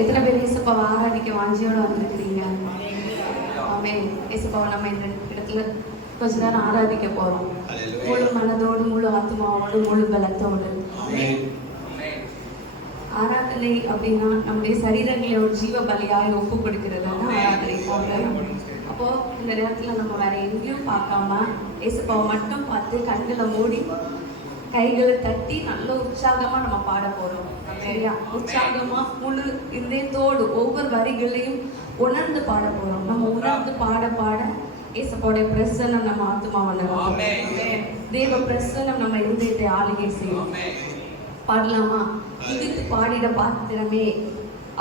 எத்தனை பேர் இயேசுப்பாவை ஆராதிக்க வாஞ்சியோட வந்திருக்கிறீங்க? ஆமென். இயேசுப்பாவை நம்ம இந்த இடத்துல கொஞ்ச நேரம் ஆராதிக்க போறோம். முழு மனதோடு, முழு ஆத்மாவோடு, முழு பலத்தோடு. ஆராதனை அப்படின்னா நம்முடைய சரீரங்களை ஒரு ஜீவ பலியாய் ஒப்பு கொடுக்கிறது ஆராதனை போன்ற. அப்போ இந்த நேரத்துல நம்ம வேற எங்கேயும் பார்க்காம இயேசுப்பாவை மட்டும் பார்த்து கண்களை மூடி கைகளை தட்டி நல்ல உற்சாகமா நம்ம பாட போறோம். சரியா? உற்சாகமா முழு இதயத்தோடு ஒவ்வொரு வரிகளையும் உணர்ந்து பாட போறோம். நம்ம உணர்ந்து பாட பாட இயேசுவோட பிரசன்னம் நம்ம ஆத்துமாவை தேவ பிரசன்னம் நம்ம இதயத்தை ஆளுகை செய்யும். பாடலாமா? துதித்து பாடிட பாத்திரமே,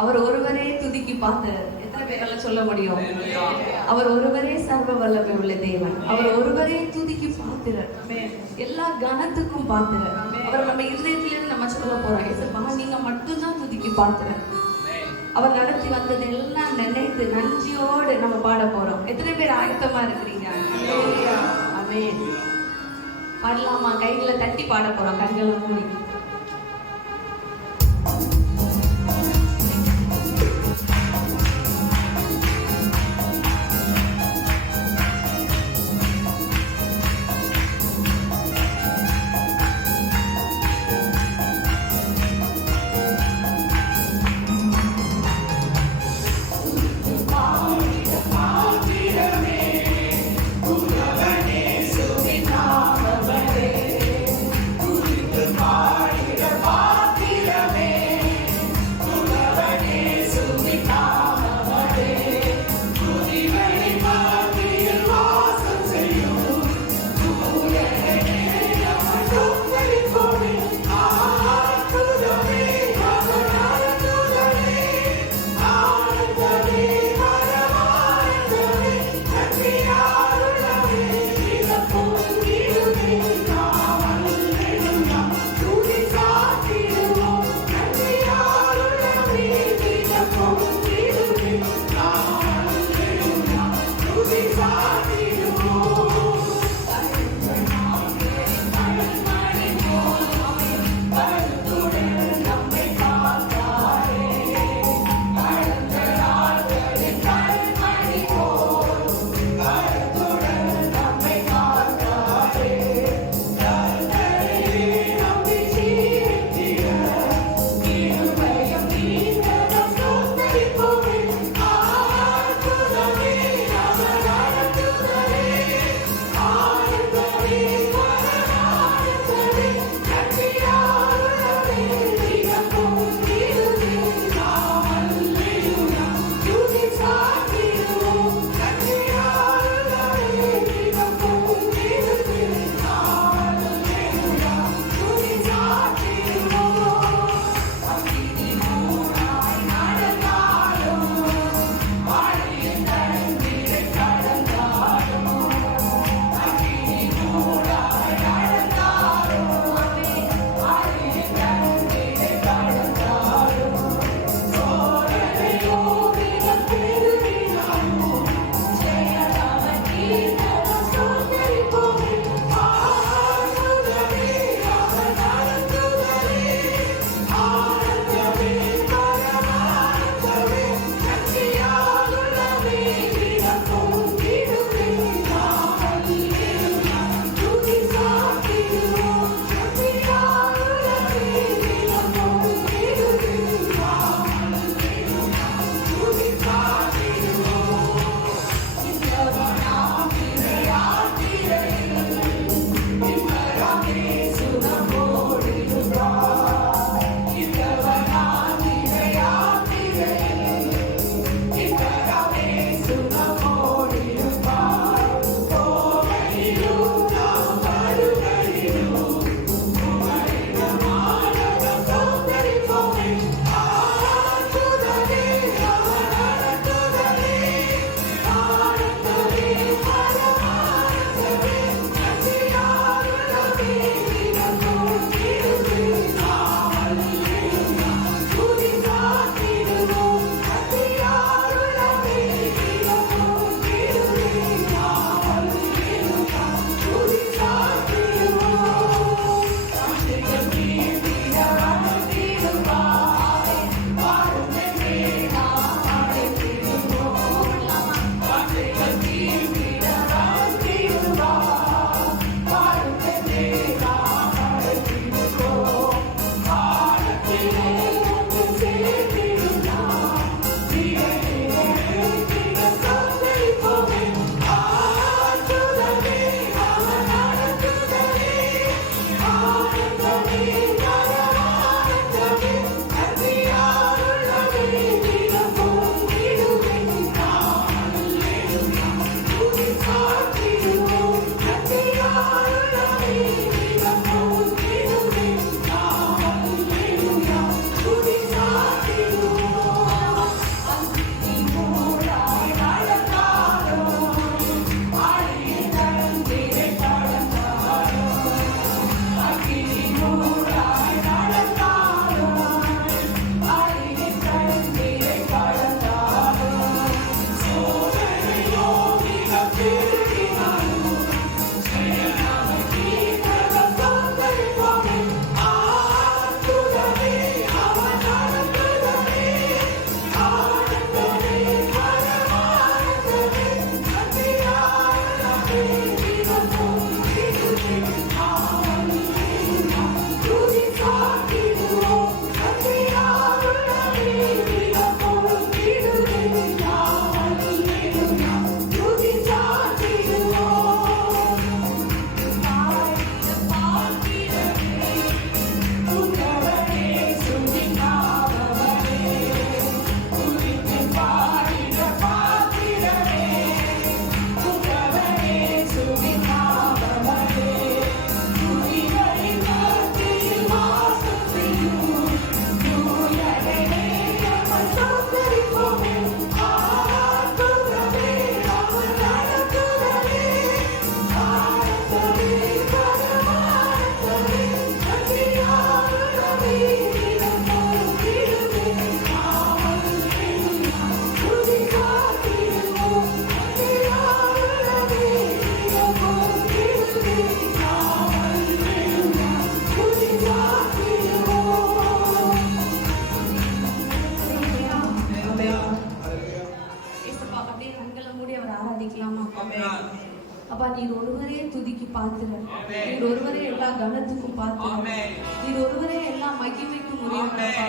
அவர் ஒருவரே துதிக்கு பாத்திரர். எத்தனை பேரால சொல்ல முடியும்? அவர் ஒருவரே சர்வ வல்லமை உள்ள தேவன். அவர் ஒருவரே துதிக்கு பாத்திரர், எல்லா கனத்துக்கும் பாத்திரர். அவர் நம்ம இருதயத்திலிருந்து நம்ம சொல்ல போறோம், ஏசப்பா நீங்க மட்டும்தான் துதிக்கு பாத்திரர். அவர் நடத்தி வந்தது எல்லாம் நினைத்து நன்றியோடு நம்ம பாட போறோம். எத்தனை பேர் ஆயத்தமா இருக்கிறீங்க? ஆமென். பாடலாமா? கைகளை தட்டி பாட போறோம், கண்களை மூடி. God. நீர் ஒருவரே துதிக்கு பாத்திரர், நீர் ஒருவரே எல்லா கனத்துக்கும் பாத்திரர், நீர் ஒருவரே எல்லா மகிமைக்கும் உரியவரப்பா.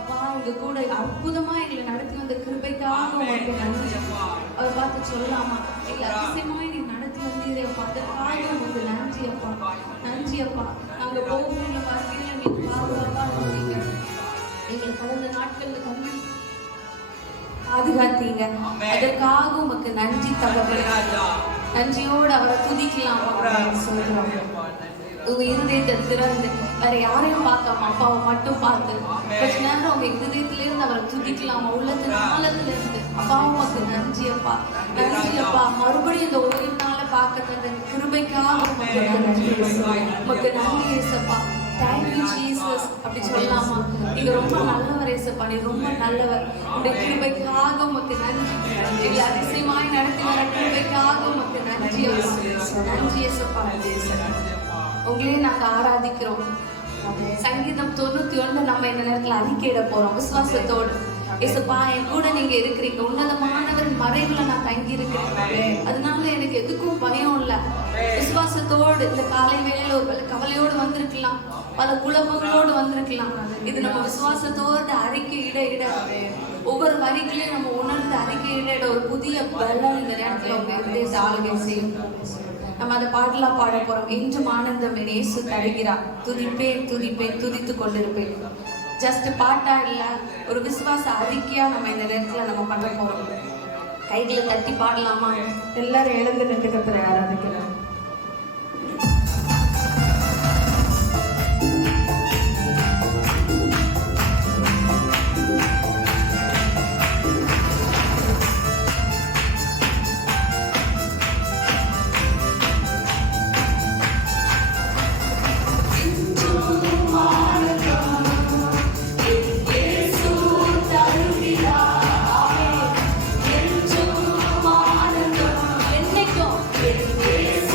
அப்பா எங்க கூட அற்புதமா எங்களை நடத்தி வந்த கிருபைக்காக உங்களுக்கு நன்றி. அவர் பார்த்து சொல்லலாமா, எங்களை அதிசயமாய் நீ நடத்தி வந்தீரே அப்பா, அதற்காக உங்களுக்கு நன்றி அப்பா. நன்றி அப்பா. நாங்க போகிற வாழ்க்கையில நீங்க பாதுகாப்பா இருந்தீங்க. எங்களை கடந்த நாட்கள்ல கண்டு பாதுகாத்தீங்க. அதற்காக உமக்கு நன்றி தகவல். நன்றியோடு அவரை துதிக்கலாம் சொல்றோம். உங்க இருதயத்தை திறந்து வேற யாரையும் பார்க்காம அப்பாவை மட்டும் பார்த்து கொஞ்ச நேரம் உங்க இருதயத்துல இருந்து அவரை துதிக்கலாம். உள்ளத்துல ஆழத்துல இருந்து அப்பா உமக்கு நன்றி அப்பா, நன்றி அப்பா. மறுபடியும் இந்த ஓய்வு நாள பார்க்க தந்த கிருபைக்காக உமக்கு நன்றி, உமக்கு நன்றி ஏசப்பா. தேங்க்யூ ஜீசஸ் அப்படி சொல்லலாமா? நீங்க ரொம்ப நல்லவர் ஏசப்பா, நீ ரொம்ப நல்லவர். உங்களுடைய கிருபைக்காக உமக்கு நன்றி. எங்களை அதிசயமாய் நடத்தி வர கிருபைக்காக உமக்கு நன்றி நன்றி ஏசப்பா. உங்களே நாங்க ஆராதிக்கிறோம். சங்கீதம் 91 நம்ம இந்த நேரத்துல அறிக்கையிட போறோம் விசுவாசத்தோடு. ஏசப்பா என் கூட நீங்க இருக்கிறீங்க, உன்னதமானவர் மறைவுல நான் தங்கி இருக்கிறேன், அதனால எனக்கு எதுக்கும் பயம் இல்ல. விசுவாசத்தோடு இந்த காலை வேளையில ஒரு கவலையோடு வந்திருக்கலாம், பல குழப்பங்களோடு வந்திருக்கலாம். இது நம்ம விசுவாசத்தோடு அறிக்கையிட இட ஒவ்வொரு வரிகளையும் நம்ம உணர்ந்து அறிக்கையிட ஒரு புதிய பலம் இந்த நேரத்துல உங்க இருதயத்தை ஆளுகை செய்யும். நம்ம அந்த பாடலாம் பாட போறோம். இன்றும் ஆனந்தம் இயேசு தருகிறார், துதிப்பேன் துதிப்பேன் துதித்து கொண்டிருப்பேன். ஜஸ்ட் பாட்டா இல்ல, ஒரு விசுவாச அறிக்கையா நம்ம இந்த நேரத்துல நம்ம பண்ண போறோம். கைகளை தட்டி பாடலாமா? எல்லாரும் எழுந்து நின்று கர்த்தரை ஆராதிக்கிறோம். Yes.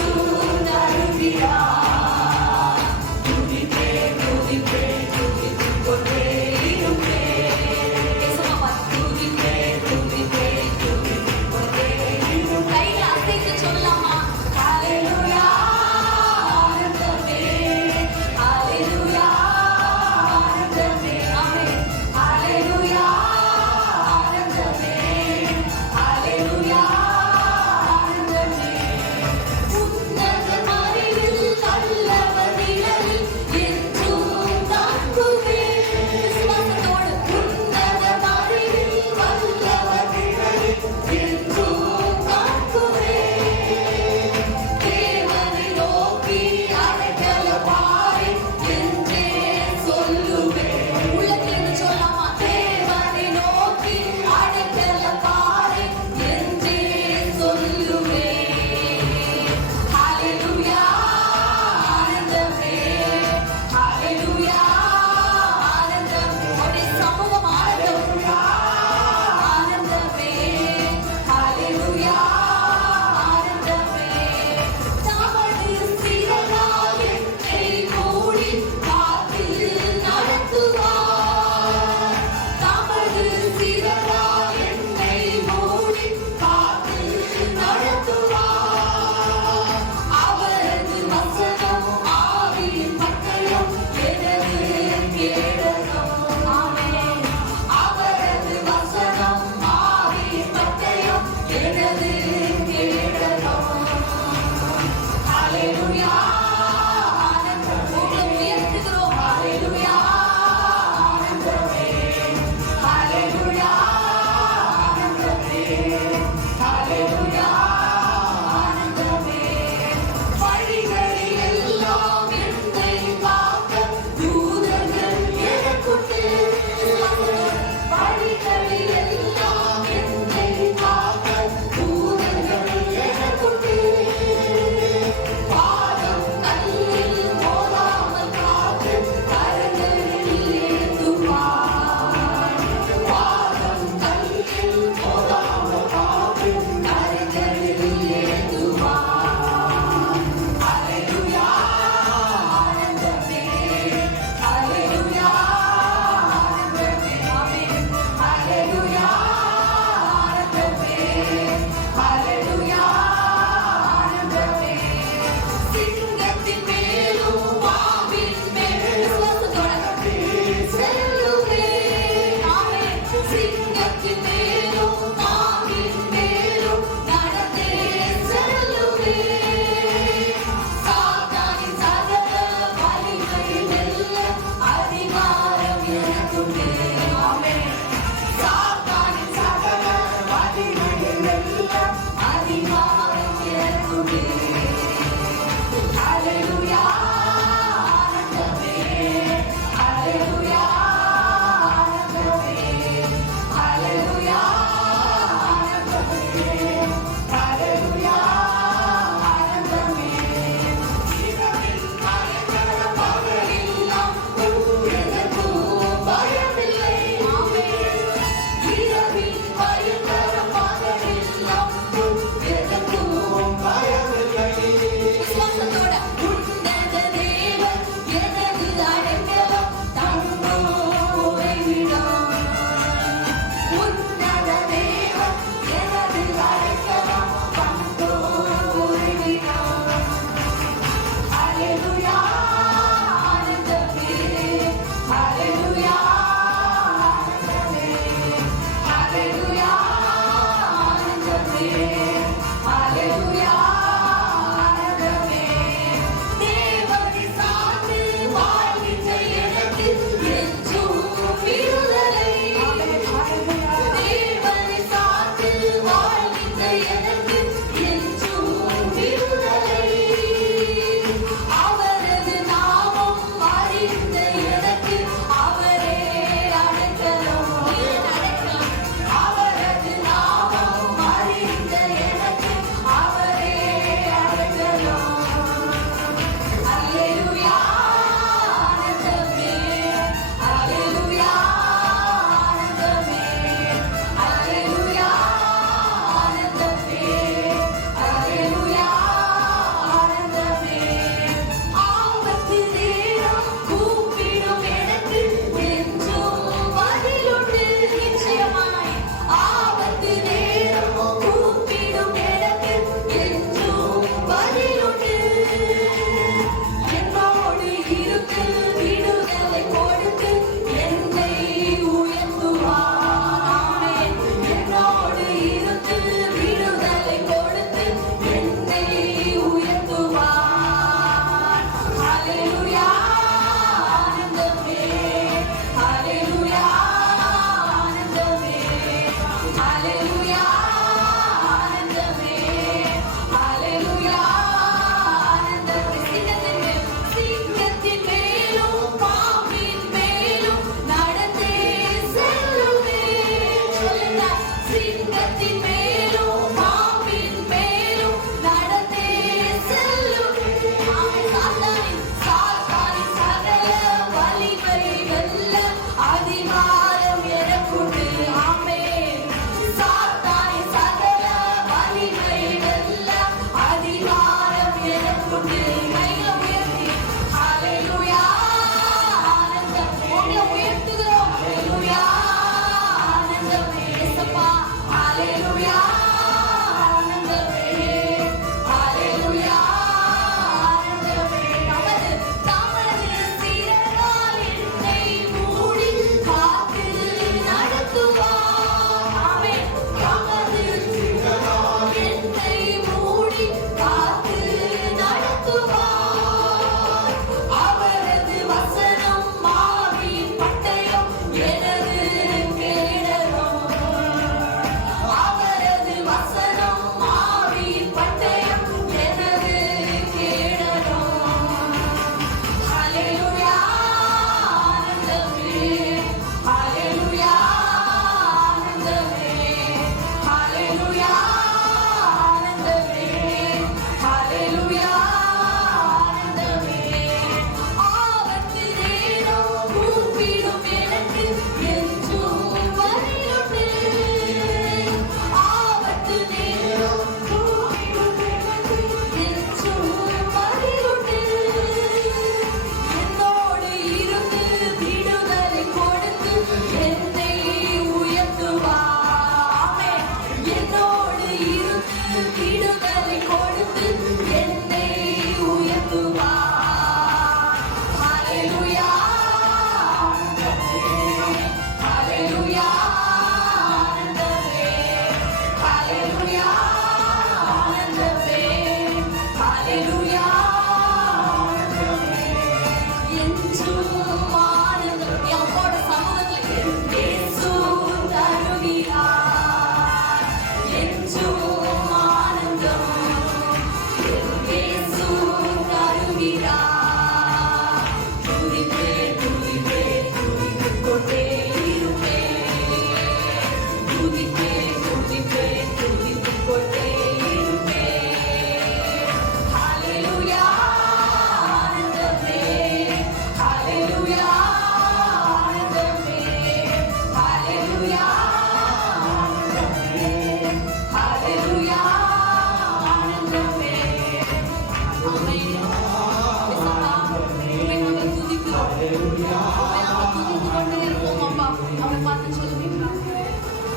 துதித்து கொண்டே இருப்போம் அப்பா. அவரை பார்த்து சொல்லுவீங்க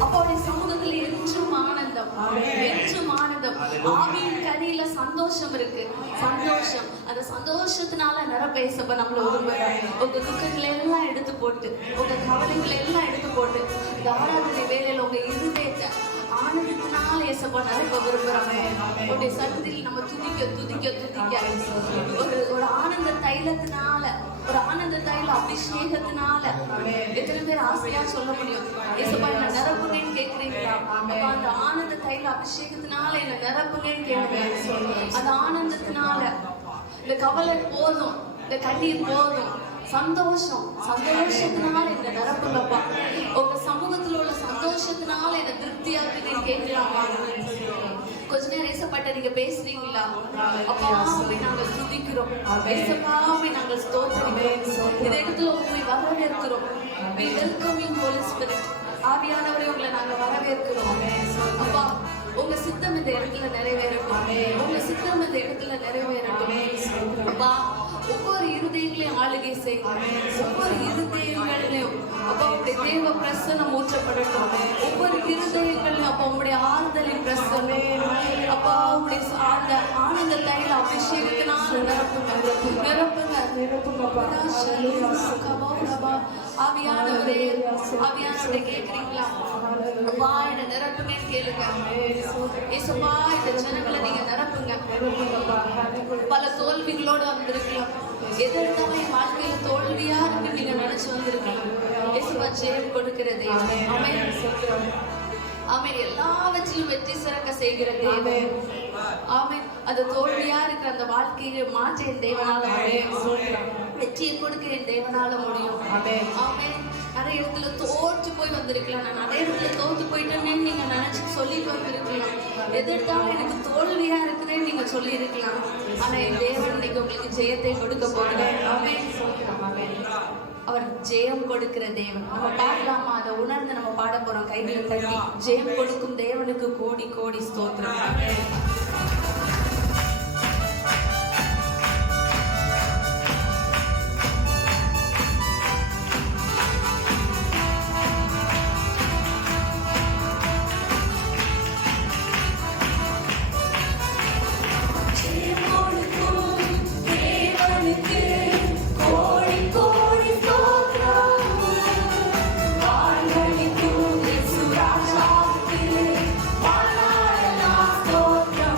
அப்பாவுடைய சமூகத்துல என்றும் ஆனந்தம், என்றும் ஆனந்தம். ஆவியின் கனியில சந்தோஷம் இருக்கு, சந்தோஷம். அந்த சந்தோஷத்தினால நிரப்பேசப்ப நம்மள ஒருவர் உங்க துக்கங்களை எல்லாம் எடுத்து போட்டு, உங்க கவலைகளை எல்லாம் எடுத்து போட்டு, இந்த ஆராதனை வேலையில உங்க இருதயத்தை ஆனந்தத்தினால ஏசப்பா நிரப்ப விரும்புறாங்க. உடைய சன்னதியில் நம்ம துதிக்க துதிக்க துதிக்க ஒரு ஆனந்த தைலத்தினால, ஒரு ஆனந்த தைல அபிஷேகத்தினால எத்தனை பேர் ஆசையா சொல்ல முடியும்? ஏசப்பா என்ன நிரப்புங்கன்னு கேட்கிறீங்களா? அந்த ஆனந்த தைல அபிஷேகத்தினால என்ன நிரப்புங்கன்னு கேட்கிறேன். அந்த ஆனந்தத்தினால இந்த கவலை போதும், இந்த கண்ணீர் போதும், சந்தோஷம், சந்தோஷத்தினால என்ன நிரப்புங்கப்பா. உங்க சமூகத்துல உள்ள சந்தோஷத்தினால என்ன திருப்தியாக்குன்னு கேட்கலாமா? கொஞ்ச நேரம் ஏசப்பட்ட நீங்க பேசுறீங்களா? அப்பாவை நாங்கள் துதிக்கிறோம், ஏசப்பாவை நாங்கள் ஸ்தோத்திரிக்கிறோம். இந்த இடத்துல உங்களை வரவேற்கிறோம். We welcome you, Holy Spirit. ஆவியானவரே, உங்களை நாங்க வரவேற்கிறோம். அப்பா, உங்க சித்தம் இந்த இடத்துல நிறைவேறட்டும், உங்க சித்தம் இந்த இடத்துல நிறைவேறட்டும். அப்பா, ஒவ்வொரு இருதயங்களையும் ஆளுகை செய்யும், ஒவ்வொரு இருதயங்களையும் அப்பா உங்களுடைய தேவ பிரசனம் ஊற்றப்படட்டும். ஒவ்வொரு இருதயங்களையும் அப்பா உங்களுடைய ஆறுதலின் பிரசனம், அப்பா உங்களுடைய அந்த ஆனந்த தைல அபிஷேகத்தினால் நிரப்புங்க, நிரப்புங்க, நிரப்புங்க. ஆவியானவரே, ஆவியானவரே கேட்கிறீங்களா? அப்பா என்ன நிரப்புங்க கேளுங்க. ஏசப்பா இந்த ஜனங்களை நீங்க நிரப்புங்க. பல தோல்விகளோடு வந்திருக்கலாம், எதிர்த்தாலும் என் வாழ்க்கையில தோல்வியா இருக்கு நீங்க நினைச்சு வந்திருக்கலாம். ஏசப்பா ஜெயம் கொடுக்கிறது. ஆமென். எல்லாவற்றிலும் வெற்றி சிறக்க செய்கிற தேவன். ஆமென். அந்த தோல்வியா இருக்கிற அந்த வாழ்க்கையை மாற்ற என் தேவனால முடியும், வெற்றியை கொடுக்க என் தேவனால முடியும். ஆமென். நிறைய இடத்துல தோற்று போய் வந்திருக்கலாம், நான் நிறைய இடத்துல தோற்று போயிட்டேன்னு நீங்க நினைச்சு சொல்லிட்டு வந்திருக்கலாம். எதிர்த்தாலும் எனக்கு தோல்வியா இருக்குதுன்னு நீங்க சொல்லி இருக்கலாம். ஆனா என் தேவன் இன்னைக்கு உங்களுக்கு ஜெயத்தை கொடுக்க போகிறேன். அவர் ஜெயம் கொடுக்கிற தேவன். நம்ம பாடலாமா? அதை உணர்ந்து நம்ம பாட போறோம். கைகளை தட்டி ஜெயம் கொடுக்கும் தேவனுக்கு கோடி கோடி ஸ்தோத்திரம். Stop.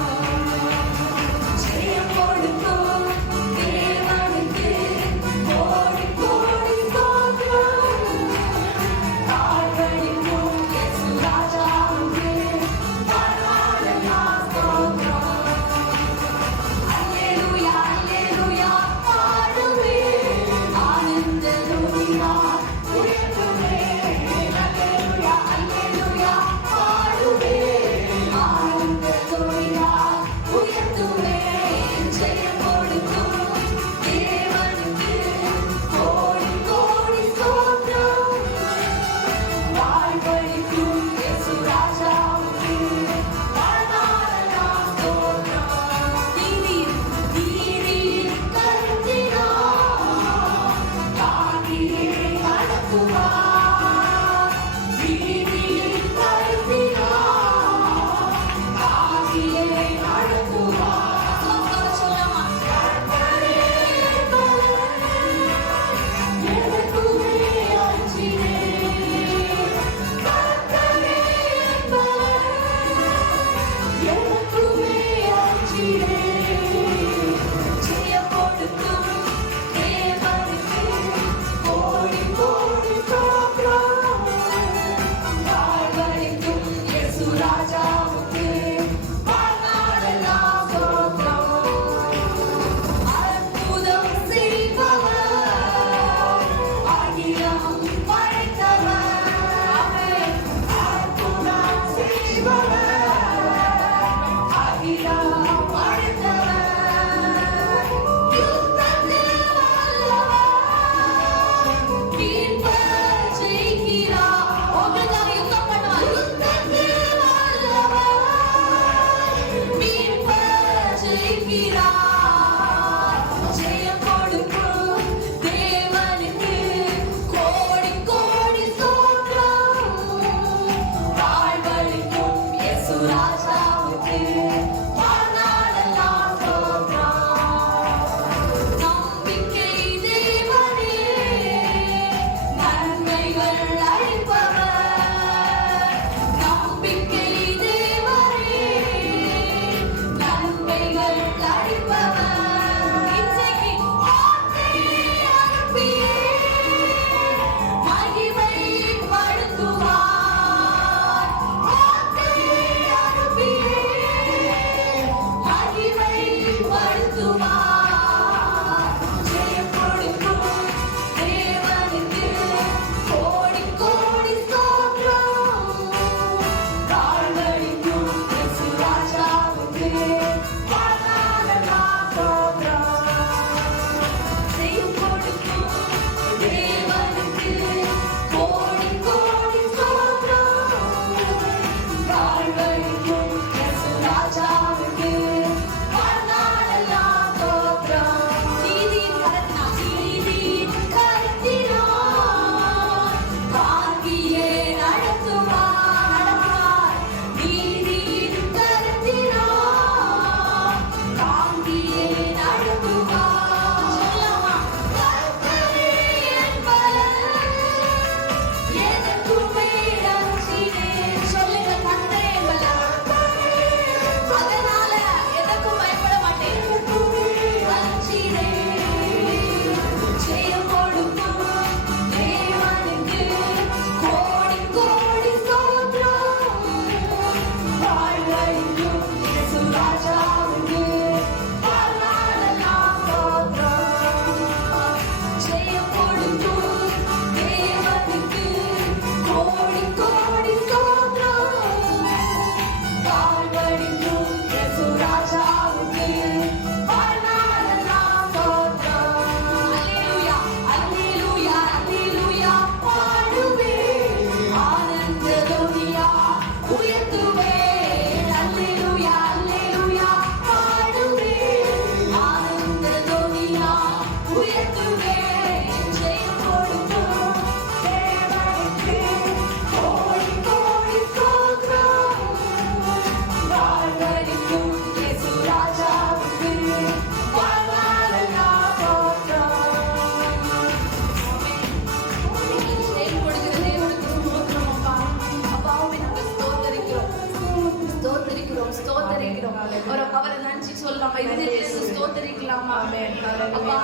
சொல்லலாமா? அப்பா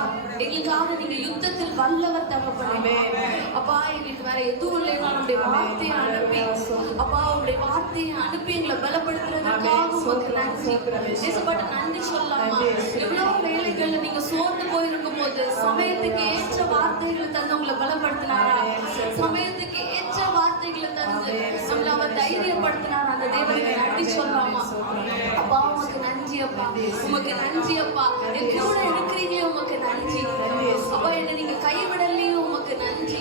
எங்களுக்காக நீங்க யுத்தத்தில் வல்லவர் தகப்பனே. அப்பா எங்களுக்கு வேற எதுவும் இல்லைன்னா நம்முடைய வார்த்தையை அனுப்பி அப்பா உங்களுடைய வார்த்தையை அனுப்பி எங்களை பலப்படுத்துறதுக்காக உங்களுக்கு நன்றி. ஏசப்பாட்ட நன்றி சொல்லலாமா? எவ்வளவு வேலைகள்ல நீங்க சோர்ந்து போயிருக்கும் போது சமயத்துக்கு ஏற்ற வார்த்தைகளை தந்து உங்களை பலப்படுத்தினாரா? சமயத்துக்கு ஏற்ற வார்த்தைகளை தந்து நம்மள அவர் தைரியப்படுத்தினார். அந்த தேவனுக்கு நன்றி சொல்லலாமா? அப்பா உமக்கு நன்றி அப்பா, உமக்கு நன்றி அப்பா. என் கூட இருக்கிறீங்களே உமக்கு நன்றி அப்பா. என்ன நீங்க கைவிடலையே உமக்கு நன்றி.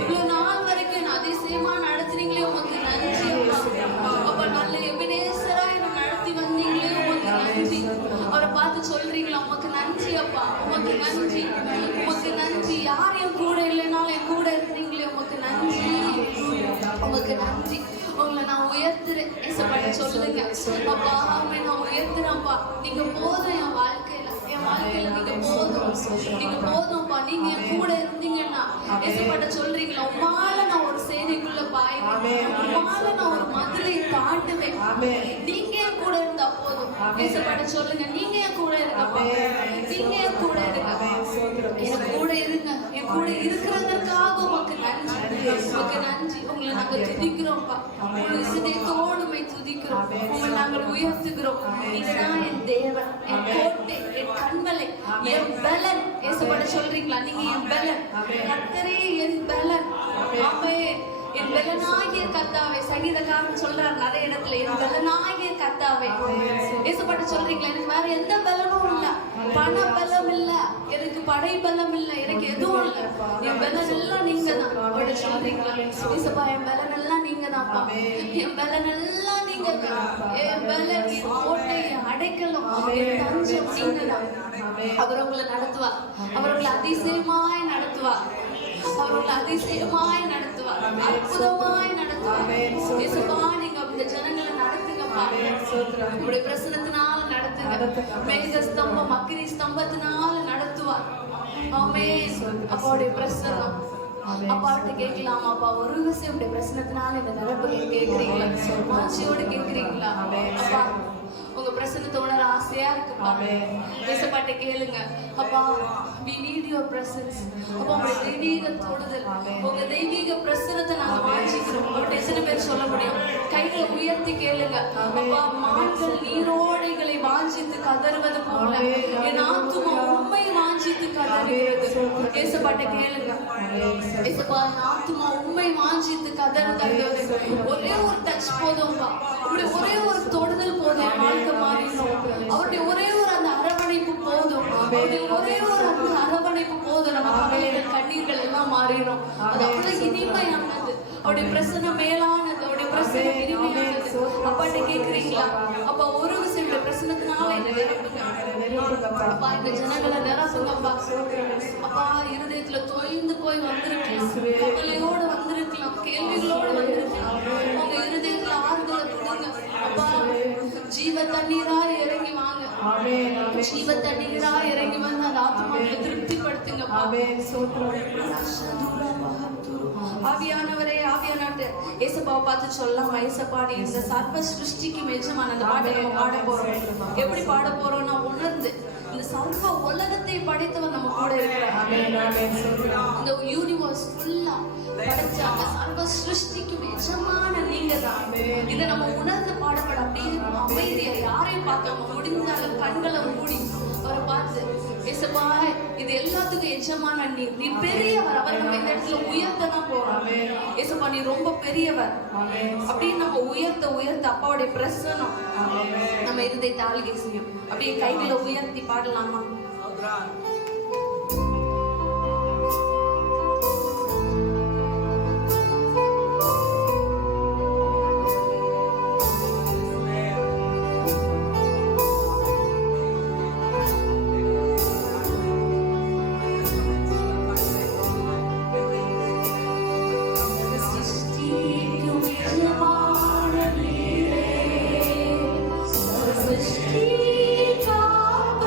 இவ்வளவு நாள் வரைக்கும் அதிசயமா நடத்துறீங்களே உமக்கு நன்றி அப்பா. அப்ப நல்ல எபினேசரா என்ன நடத்தி வந்தீங்களே உமக்கு நன்றி. அவரை பார்த்து சொல்றீங்களா உமக்கு நன்றி அப்பா, உமக்கு நன்றி, உமக்கு நன்றி. யாரையும் கூட இல்லைனாலும் என் கூட இருக்கிறீங்களே உமக்கு நன்றி, உமக்கு நன்றி. உங்களை நான் உயர்த்துறேன் ஏசப்பாட்ட சொல்லுங்க அப்பா. நான் உயர்த்துறேன்ப்பா. நீங்க போதும் என் வாழ்க்கையில, என் வாழ்க்கையில நீங்க போதும், நீங்க போதும்ப்பா. நீங்க என் கூட இருந்தீங்கன்னா ஏசப்பாட்ட சொல்றீங்களா உமால நான் ஒரு சேனைக்குள்ள பாய்வேன், உமால நான் ஒரு மதுரை தாண்டுவேன். நீங்க என் கூட இருந்தா போதும். ஏசப்பாட்ட சொல்லுங்க நீங்க என் கூட இருங்கப்பா, நீங்க என் கூட இருங்க, என் கூட இருங்க. என் கூட இருக்கிறதற்காக உமக்கு நன்றி, உமக்கு நன்றி. உங்களை நாங்க துதிக்கிறோம்ப்பா, உங்களை இதயத்தோடுமை துதிக்கிறோம், உங்களை நாங்கள் உயர்த்துகிறோம். நீங்கதான் என் தேவன், என் கோட்டை, என் கண்மலை, என் பலன். ஏசப்பாட்ட சொல்றீங்களா நீங்க என் பலன், கர்த்தரே என் பலன். ஆமென். என் பலனாகிய கர்த்தாவே. சங்கீதக்காரன் சொல்றார் நிறைய இடத்துல என் பலனாகிய கர்த்தாவே. ஏசப்பாட்ட சொல்றீங்களா எனக்கு வேற எந்த பலனும் இல்ல, பண பலம் இல்ல, எனக்கு படை பலம் இல்ல, எனக்கு எதுவும் இல்ல, என் பலன் எல்லாம் நீங்க தான். அப்படி சொல்றீங்களா? ஏசப்பா என் பலன் எல்லாம் நீங்க தான்ப்பா, என் பலன் எல்லாம் நீங்க தான். என் பலன், என் கோட்டை, என் அடைக்கலம், என் தஞ்சம் நீங்க தான். அவர் உங்களை நடத்துவார், அவர் உங்களை அதிசயமாய் நடத்துவார், அவர் உங்களை அதிசயமாய் நடத்துவார், அற்புதமாய் நடத்துவார். ஏசப்பா நீங்க இந்த ஜனங்களை நடத்துங்கப்பா, உங்களுடைய பிரசனத்தினால நடத்துங்க. மேக ஸ்தம்பம் அக்கினி ஸ்தம்பத்தினால நடத்துவார். ஆமென். அப்பாவுடைய பிரசனம் அப்பாட்ட கேட்கலாமா? அப்பா ஒரு விஷயம் உடைய பிரசனத்தினால இந்த நிரப்புகளை கேட்கிறீங்களா? ஆட்சியோடு கேட்கிறீங்களா? அப்பா உங்க பிரசன்னத்தோட ஆசையா இருக்குப்பா. ஏசப்பாட்ட கேளுங்க அப்பா. we need your presence. அப்பா உங்க தெய்வீக தொடுதல், உங்க தெய்வீக பிரசன்னத்தை நாங்க வாஞ்சிக்கிறோம். அப்படி எத்தனை பேர் சொல்ல முடியும்? கைகளை உயர்த்தி கேளுங்க. அப்பா மான்கள் நீரோடைகளை வாஞ்சித்து கதறுவது போல என் ஆத்துமா உண்மை வாஞ்சித்து கதறுகிறது. ஏசப்பாட்ட கேளுங்க. ஏசப்பா என் ஆத்துமா உண்மை வாஞ்சித்து கதறுகிறது. ஒரே ஒரு டச் போதும்பா, ஒரே ஒரு தொடுதல் போதும், என் வாழ்க்கை மாறிடும். அவருடைய ஒரே ஒரு அந்த அரவணைப்பு போதும், அவருடைய ஒரே ஒரு அந்த அரவணைப்பு போதும். நம்ம கவலைகள் கண்ணீர்கள் எல்லாம் மாறிடும். அது அவ்வளவு இனிமையானது. அவருடைய பிரசன்னம் மேலானது, அவருடைய பிரசன்னம் இனிமையானது. அப்பாட்ட கேட்கிறீங்களா? அப்பா ஒரு விஷயம் பிரசனத்தினால என்ன நிரப்புங்க அப்பா. இந்த ஜனங்களை நிரப்புங்கப்பா. அப்பா இருதயத்துல தொய்ந்து போய் வந்திருக்கலாம், கவலையோடு வந்திருக்கலாம், கேள்விகளோடு வந்திருக்கலாம். உங்க இருதயத்துல ஆறுதலை கொடுங்க அப்பா. ஜீவ தண்ணீராய் இறங்கி வாங்க, ஜீவ தண்ணீராய் இறங்கி வந்து அந்த ஆத்மாவை திருப்திப்படுத்துங்க. ஆவியானவரே, ஆவியானவரே, ஏசப்பாவை பார்த்து சொல்லலாம், ஏசப்பா நீ இந்த சர்வ சிருஷ்டிக்கும் எஜமான். அந்த பாட்டை நம்ம பாட போறோம். எப்படி பாட போறோம்னா உணர்ந்து இந்த சர்வ உலகத்தை படைத்தவர் நம்ம கூட இருக்கிறார். இந்த யூனிவர்ஸ் ஃபுல்லா படைச்ச அந்த சர்வ சிருஷ்டிக்கும் எஜமான நீங்க தான். இதை நம்ம உணர்ந்து பாடப்பட அப்படியே அமைதியா யாரையும் பார்க்காம முடிந்தாலும் கண்களை மூடி அவரை பார்த்து ஏசப்பா இது எல்லாத்துக்கும் எஜமான நீ பெரியவர். அவர் நம்ம இந்த இடத்துல உயர்த்ததான் போறோம். ஏசப்பா நீ ரொம்ப பெரியவர் அப்படின்னு நம்ம உயர்த்த அப்பாவுடைய பிரசனம் நம்ம இருதயத்தை ஆளுகை செய்யும். அப்படியே கைகளை உயர்த்தி பாடலாமா? Stay, God,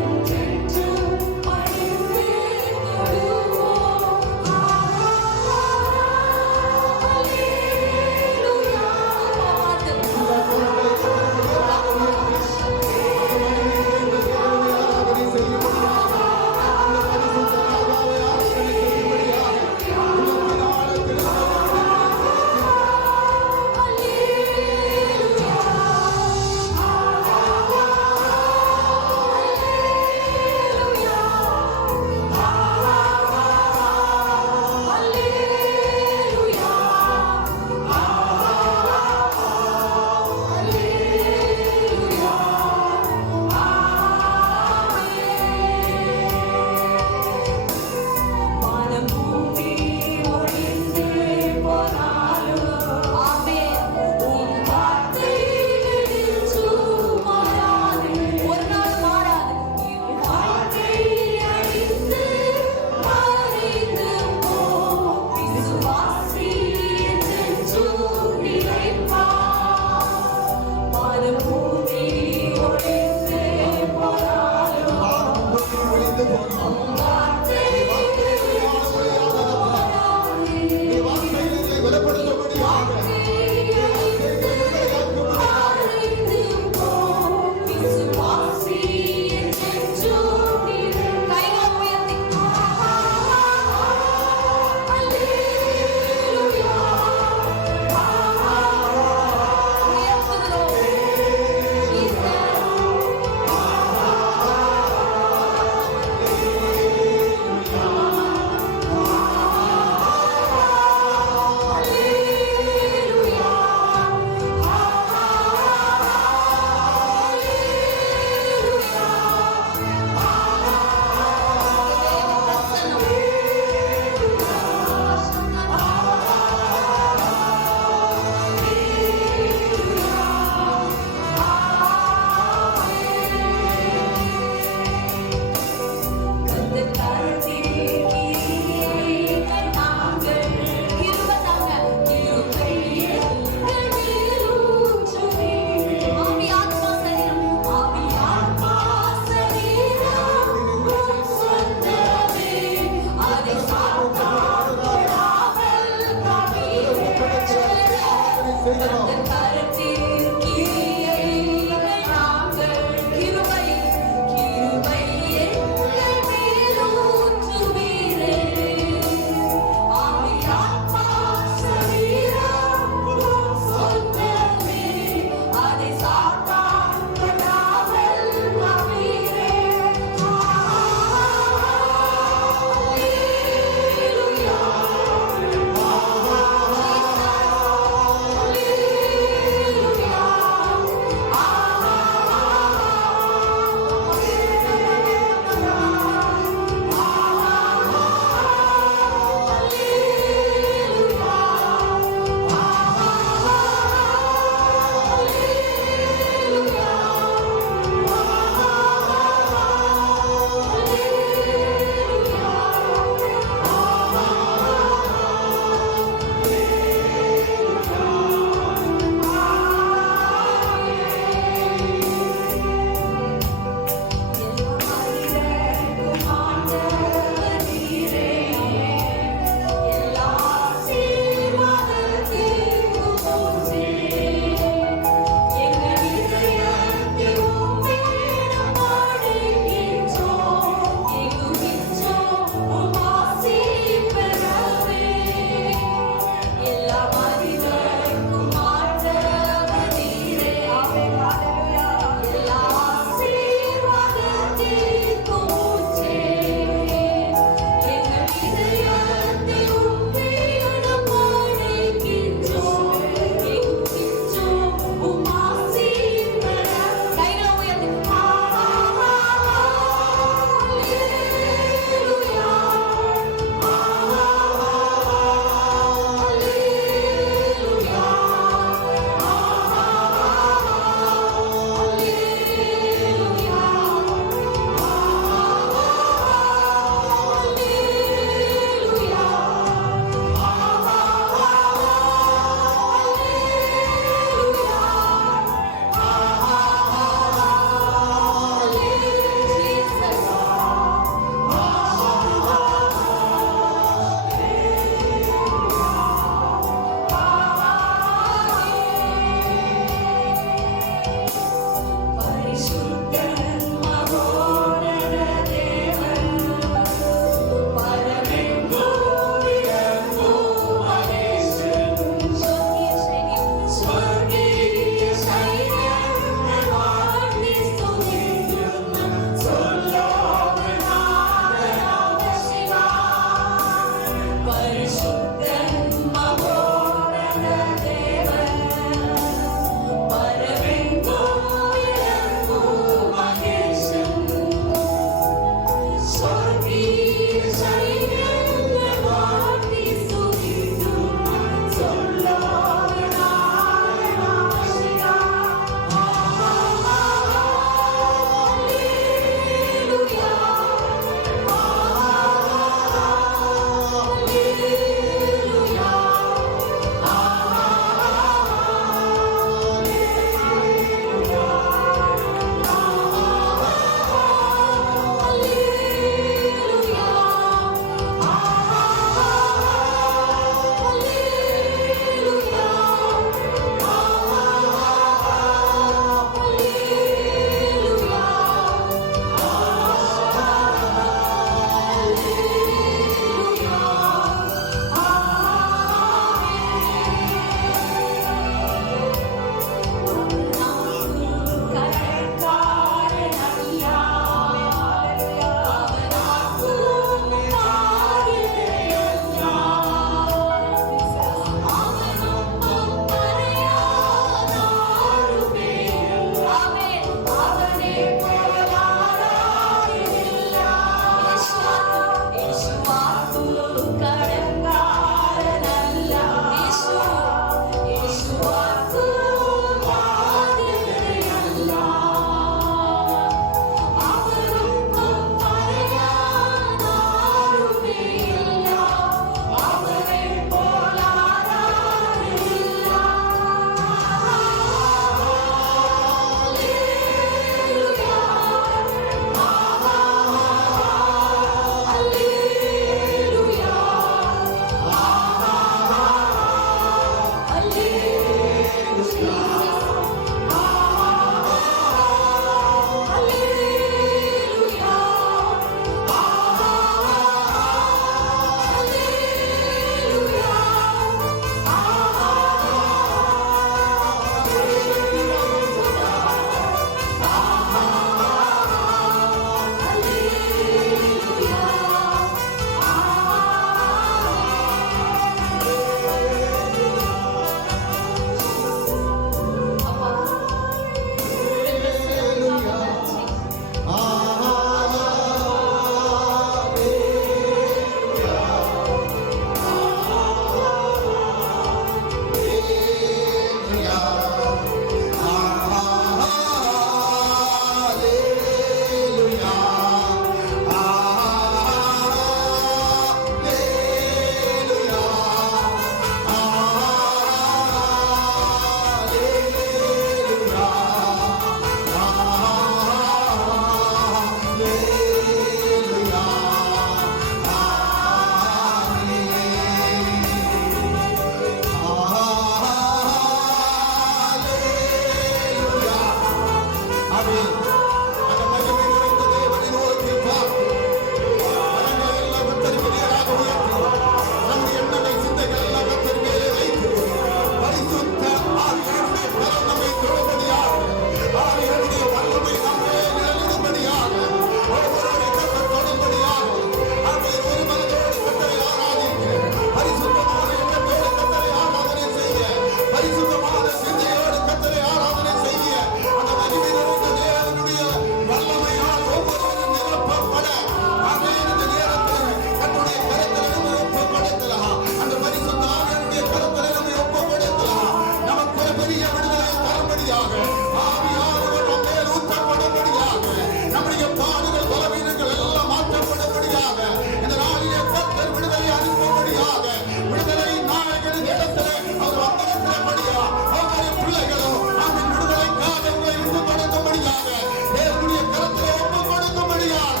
கொடுக்கும்படியாக விடுதலை நாயகன் இடத்திலே அவர் வந்திருக்கிறபடியா ஒவ்வொரு பிள்ளைகளும் அந்த விடுதலைக்காக உங்களை இருந்து கொடுக்கும்படியாக தேவனுடைய கரத்திலே ஒப்பு கொடுக்கும்படியாக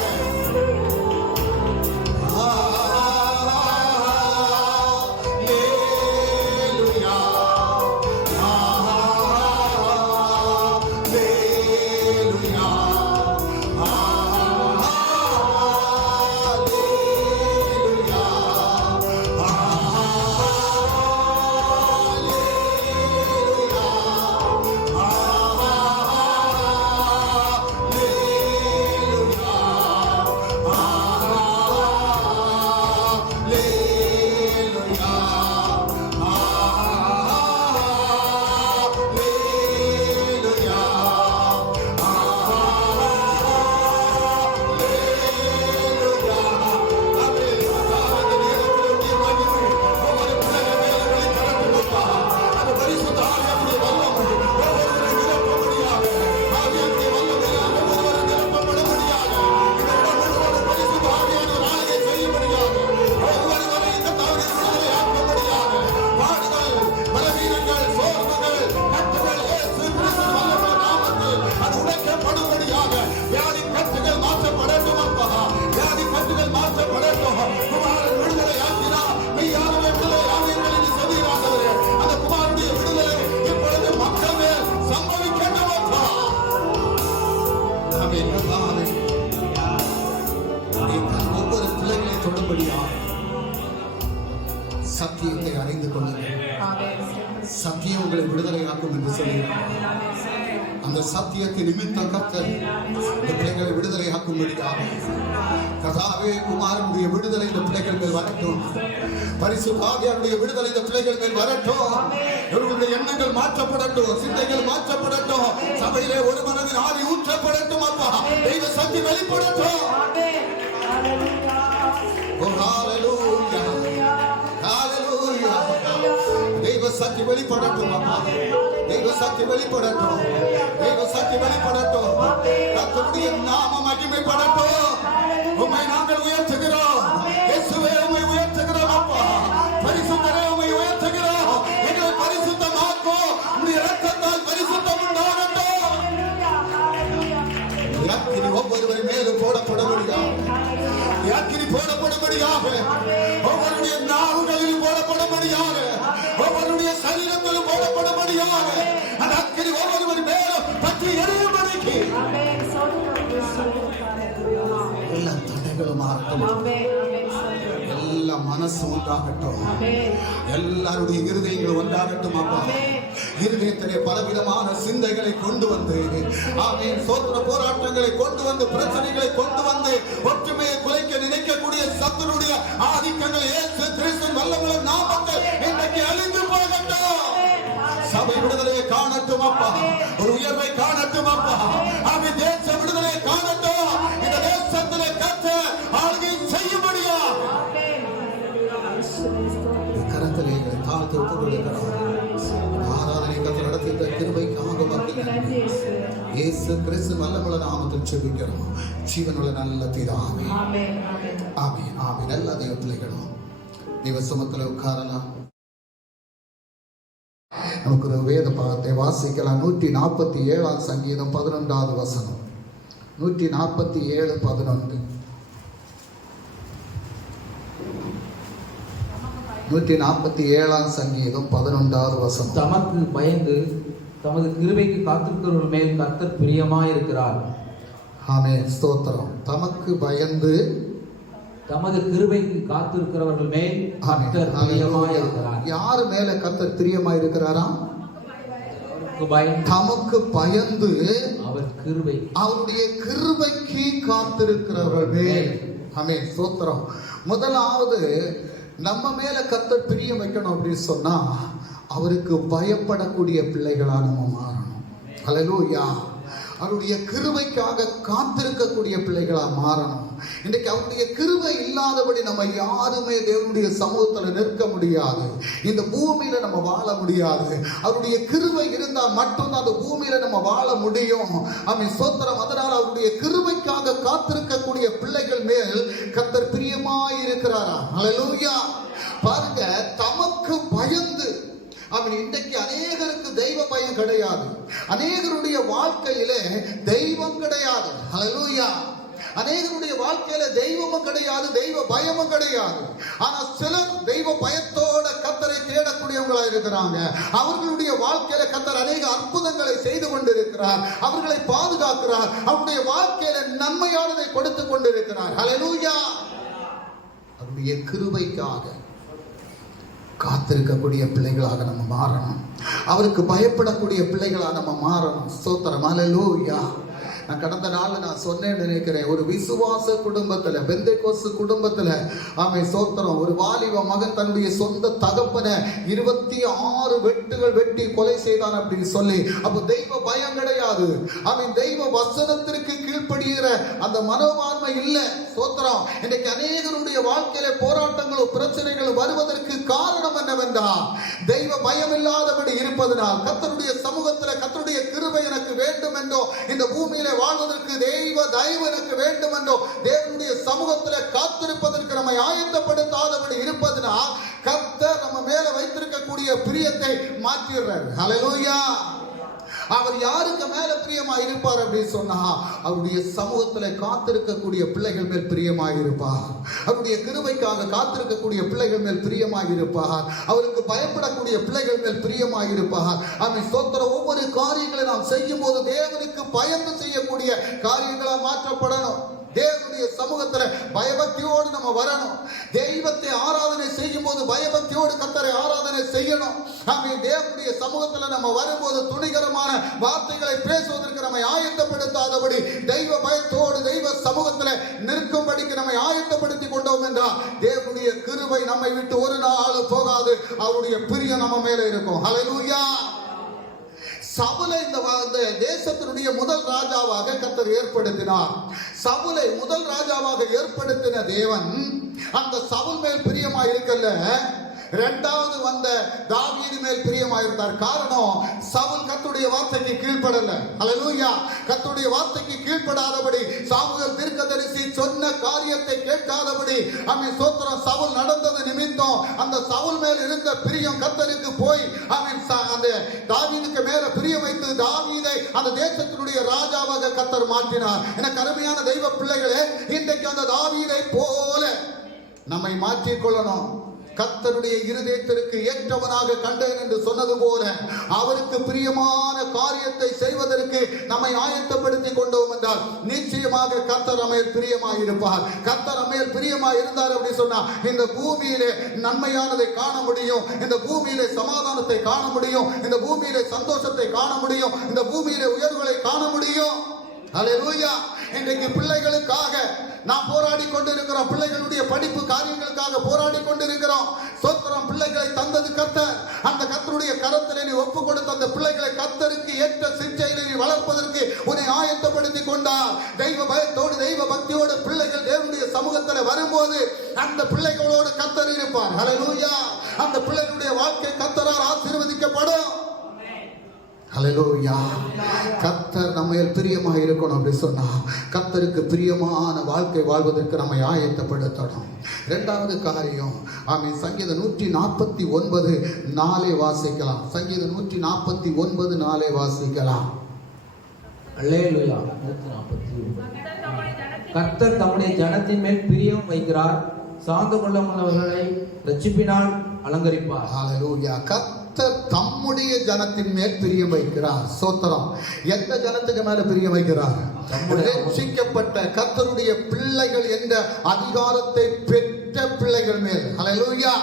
சத்தியத்தை அறிந்து கொள்ளுங்கள். சத்தியம் உங்களை விடுதலையாக்கும் என்று சொல்லுகிறார். அந்த சத்தியத்தை நிமித்த கர்த்தர் இந்த பிள்ளைகளை விடுதலையாக்கும்படியாக கர்த்தாவே குமாரனுடைய விடுதலை இந்த பிள்ளைகள் மேல் வரட்டும். பரிசுத்த ஆவியானுடைய விடுதலை இந்த பிள்ளைகள் மேல் வரட்டும். இவர்களுடைய எண்ணங்கள் மாற்றப்படட்டும், சிந்தைகள் மாற்றப்படட்டும், சபையிலே ஒரு மனதின் ஆவி ஊற்றப்படட்டும். அப்பா தெய்வ சக்தி வெளிப்படட்டும். தெய்வ சக்தி வெளிப்படட்டும். அப்பா தெய்வ சக்தி வெளிப்படட்டும். தெய்வ சக்தி வெளிப்படட்டும். கர்த்தருடைய நாமம் மகிமைப்படட்டும். உம்மை நாங்கள் உயர்த்துகிறோம். இயேசுவே உம்மை உயர்த்துகிறோம். அப்பா பரிசுத்தரே உம்மை உயர்த்துகிறோம். எங்களை பரிசுத்தமாக்கும். உம்முடைய இரத்தத்தால் பரிசுத்தம் உண்டாகட்டும். அக்கினி ஒவ்வொருவரின் மேலும் போடப்பட முடியாது. அக்கினி போடப்படும்படியாக ஒவ்வொருடைய நாவுகளிலும் போடப்படும்படியாக ஒவ்வொருடைய சரீரத்திலும் போடப்படும்படியாக அந்த அக்கினி ஒவ்வொருவரின் மேலும் பற்றி எரியும்படிக்கு எல்லா தடைகளும் மாறட்டும். எல்லா மனசு உண்டாகட்டும். எல்லாருடைய இருதயங்களும் உண்டாகட்டும். அப்பா இருதயத்திலே பலவிதமான சிந்தைகளை கொண்டு வந்து ஆமென் சோதனை போராட்டங்களை கொண்டு வந்து பிரச்சனைகளை கொண்டு வந்து ஒற்றுமையை குலைக்க நினைக்கக்கூடிய சத்துருடைய ஆதிக்கங்கள் இயேசு கிறிஸ்துவின் வல்லமுள்ள நாமத்தில் இன்றைக்கு அழிந்து போகட்டும். சபை விடுதலையை காணட்டும். அப்பா ஒரு உயர்வை காணட்டும். அப்பா ஆமென் தேச விடுதலையை காணட்டும். இந்த தேசத்திலே கர்த்தர் ஆளுகை செய்யும்படியா கரத்திலே தாழ்த்து ஒப்புக் கொடுக்கிறோம். ஆராதனை கர்த்தர் நடத்துகிற கிருபைக்காக இயேசு கிறிஸ்து வல்லமுள்ள நாமத்தில் ஜெபிக்கிறோம். ஜீவனுள்ள நல்ல பிதாவே. ஆமென் ஆமென் ஆமென். எல்லா தெய்வ பிள்ளைகளும் தெய்வ சமூகத்தில் உட்காரலாம். நமக்கு ஒரு வேத பாகத்தை வாசிக்கலாம். 147 சங்கீதம் 11வது வசனம். 147:11. 147 சங்கீதம் 11வது வசனம். தமக்கு பயந்து தமது கிருபைக்கு காத்திருக்கிறவர்கள் மேல் கர்த்தர் பிரியமாயிருக்கிறார். ஆமென் ஸ்தோத்திரம். தமக்கு பயந்து தமது கிருபைக்கு காத்திருக்கிறவர்கள் மேல் கர்த்தர் பிரியமாயிருக்கிறார். யார் மேல கர்த்தர் பிரியமாயிருக்கிறாராம்? தமக்கு பயந்து அவர் கிருபை அவருடைய கிருபைக்கு காத்திருக்கிறவர்கள் மேல். ஆமென் ஸ்தோத்திரம். முதலாவது நம்ம மேல கர்த்தர் பிரியம் வைக்கணும் அப்படின்னு சொன்னா அவருக்கு பயப்படக்கூடிய பிள்ளைகளா நம்ம மாறணும். ஹல்லேலூயா. அவருடைய கிருபைக்காக காத்திருக்கக்கூடிய பிள்ளைகளா மாறணும். இன்றைக்கு அவருடைய கிருபை இல்லாதபடி நம்ம யாருமே தேவனுடைய சமூகத்தில் நிற்க முடியாது. இந்த பூமியில நம்ம வாழ முடியாது. அவருடைய கிருபை இருந்தால் மட்டும்தான் அந்த பூமியில நம்ம வாழ முடியும். ஆமென் ஸ்தோத்திரம். அதனால் அவருடைய கிருபைக்காக காத்திருக்கக்கூடிய பிள்ளைகள் மேல் கர்த்தர் பிரியமாய் இருக்கிறாரா? ஹல்லேலூயா. அநேகருடைய வாழ்க்கையிலே தெய்வம் கிடையாது. ஹல்லேலூயா. அநேகருடைய வாழ்க்கையில தெய்வமும் கிடையாது, தெய்வ பயமும் கிடையாது. ஆனா சிலர் தெய்வ பயத்தோட கர்த்தரை தேடக்கூடியவங்களா இருக்கிறாங்க. அவர்களுடைய வாழ்க்கையில கர்த்தர் அநேக அற்புதங்களை செய்து கொண்டிருக்கிறார், அவர்களை பாதுகாக்கிறார், அவருடைய வாழ்க்கையில நன்மையானதை கொடுத்து கொண்டிருக்கிறார். ஹல்லேலூயா. அவருடைய கிருபைக்காக காத்திருக்கக்கூடிய பிள்ளைகளாக நம்ம மாறணும். அவருக்கு பயப்படக்கூடிய பிள்ளைகளாக நம்ம மாறணும். ஸ்தோத்திரம். ஹல்லேலூயா. நான் கடந்த நாள் நான் சொன்னேன்னு நினைக்கிறேன், ஒரு விசுவாச குடும்பத்துல, பெந்தேகோஸ்து குடும்பத்துல, ஆமென் ஸ்தோத்திரம், ஒரு வாலிப மகன் தன்னுடைய சொந்த தகப்பனை 26 வெட்டுகள் வெட்டி கொலை செய்தான் அப்படின்னு சொல்லி. அப்போ தெய்வ பயம் கிடையாது, ஆமென், தெய்வ வசனத்திற்கு கீழ்ப்படுகிற அந்த மனோபான்மை இல்லை. ஸ்தோத்திரம். இன்னைக்கு அநேகருடைய வாழ்க்கையில போராட்டங்களும் பிரச்சனைகளும் வருவதற்கு காரணம் என்னவென்றால் தெய்வ பயம் இல்லாதபடி இருப்பதனால். கர்த்தருடைய சமூகத்தில் கர்த்தருடைய கிருபை எனக்கு வேண்டும் என்றோ, இந்த பூமியில வாழ்வதற்கு தெய்வ தயவு எனக்கு வேண்டும் என்றோ, தேவனுடைய சமூகத்தில் காத்திருப்பதற்கு நம்மை ஆயத்தப்படுத்தாதபடி இருப்பதனால் கர்த்தர் நம்ம மேல வைத்திருக்கக்கூடிய பிரியத்தை மாற்றிடுறார். ஹல்லேலூயா. அவர் யாருக்கு மேல பிரியமா இருப்பார் அப்படின்னு சொன்னா, அவருடைய சமூகத்துல காத்திருக்கக்கூடிய பிள்ளைகள் மேல் பிரியமாக இருப்பார். அவருடைய கிருபைக்காக காத்திருக்கக்கூடிய பிள்ளைகள் மேல் பிரியமாக இருப்பார். அவருக்கு பயப்படக்கூடிய பிள்ளைகள் மேல் பிரியமாக இருப்பார். ஆமென் ஸ்தோத்திரம். ஒவ்வொரு காரியங்களை நாம் செய்யும் போது தேவனுக்கு பயந்து செய்யக்கூடிய காரியங்களா மாற்றப்படணும். தேவனுடைய சமூகத்துல பயபக்தியோடு நம்ம வரணும். தெய்வத்தை ஆராதனை செய்யும் போது பயபக்தியோடு கர்த்தரை ஆராதனை செய்யணும். ஆமென். தேவனுடைய சமூகத்துல நம்ம வரும்போது துணிகரமான வார்த்தைகளை பேசுவதற்கு நம்மை ஆயத்தப்படுத்தாதபடி தெய்வ பயத்தோடு தெய்வ சமூகத்துல நிற்கும்படிக்கு நம்மை ஆயத்தப்படுத்தி கொண்டோம் என்றால் தேவனுடைய கிருபை நம்மை விட்டு ஒரு நாள் போகாது. அவருடைய பிரியம் நம்ம மேல இருக்கும். ஹல்லேலூயா. சவுலை இந்த தேசத்தினுடைய முதல் ராஜாவாக கர்த்தர் ஏற்படுத்தினார். சவுலை முதல் ராஜாவாக ஏற்படுத்தின தேவன் அந்த சவுல் மேல் பிரியமா இருக்கல்ல, இரண்டாவது வந்த தாவீது மேல் பிரியமாயிருந்தார். காரணம், சவுல் கர்த்தருடைய வார்த்தைக்கு கீழ்ப்படல. ஹல்லேலூயா. கர்த்தருடைய வார்த்தைக்கு கீழ்ப்படாதபடி, சாமுவேல் தீர்க்கதரிசி சொன்ன காரியத்தை கேட்காதபடி, ஆமென் ஸ்தோத்திரம், சவுல் நடந்தது நிமித்தம் அந்த சவுல் மேல் இருந்த பிரியம் கர்த்தருக்கு போய், ஆமென், அந்த தாவீதுக்கு மேல பிரியம் வைத்து தாவீதை அந்த தேசத்தினுடைய ராஜாவாக கர்த்தர் மாற்றினார். எனக்கு அருமையான தெய்வ பிள்ளைகளே, இன்றைக்கு அந்த தாவீதை போல நம்மை மாற்றிக்கொள்ளணும். கர்த்தருடைய இருதயத்திற்கு ஏற்றவனாக கண்டேன் என்று சொன்னது போல அவருக்கு பிரியமான காரியத்தை செய்வதற்கு நம்மை ஆயத்தப்படுத்தி கொண்டோம் என்றால் நிச்சயமாக கர்த்தர் நம்மேல் பிரியமாய் இருப்பார். கர்த்தர் நம்மேல் பிரியமாய் இருந்தார் அப்படி சொன்னா இந்த பூமியிலே நன்மையானதை காண முடியும், இந்த பூமியிலே சமாதானத்தை காண முடியும், இந்த பூமியிலே சந்தோஷத்தை காண முடியும், இந்த பூமியிலே உயர்வுகளை காண முடியும். ஹல்லேலூயா. இன்றைக்கு பிள்ளைகளுக்காக நாம் போராடி கொண்டிருக்கிறோம். பிள்ளைகளுடைய படிப்பு காரியங்களுக்காக போராடி கொண்டிருக்கிறோம். ஸ்தோத்திரம். பிள்ளைகளை தந்தது கர்த்தர். அந்த கர்த்தருடைய கரத்திலே நீ ஒப்பு கொடுத்த அந்த பிள்ளைகளை கர்த்தருக்கு ஏற்ற சிற்சையிலே நீ வளர்ப்பதற்கு உன்னை ஆயத்தப்படுத்தி கொண்டார். தெய்வ பயத்தோடு தெய்வ பக்தியோடு பிள்ளைகள் தேவனுடைய சமூகத்தில் வரும்போது அந்த பிள்ளைகளோடு கர்த்தர் இருப்பார். ஹல்லேலூயா. அந்த பிள்ளைகளுடைய வாழ்க்கை கர்த்தரால் ஆசீர்வதிக்கப்படும். ஹல்லேலூயா. கர்த்தர் நம்ம பிரியமாக இருக்கணும் அப்படி சொன்னா கர்த்தருக்கு பிரியமான வாழ்க்கை வாழ்வதற்கு நம்மை ஆயத்தப்படுத்தணும். இரண்டாவது காரியம், ஆமென், சங்கீதம் 149 4 வாசிக்கலாம். சங்கீதம் 149 4 வாசிக்கலாம். அல்லேலூயா. 149. கர்த்தர் தம்முடைய ஜனத்தின் மேல் பிரியம் வைக்கிறார், சாந்த கொள்ளமுள்ளவர்களை ரட்சிப்பினால் அலங்கரிப்பார். ஹல்லேலூயா. கர்த்தர் தம்முடைய ஜனத்தின் மேல் பிரியம் வைக்கிறார். ஸ்தோத்திரம். எந்த ஜனத்துக்கு மேல பிரியம் வைக்கிறார்? ரட்சிக்கப்பட்ட கர்த்தருடைய பிள்ளைகள் என்ற அதிகாரத்தை பெற்ற பிள்ளைகள் மேல். ஹல்லேலூயா.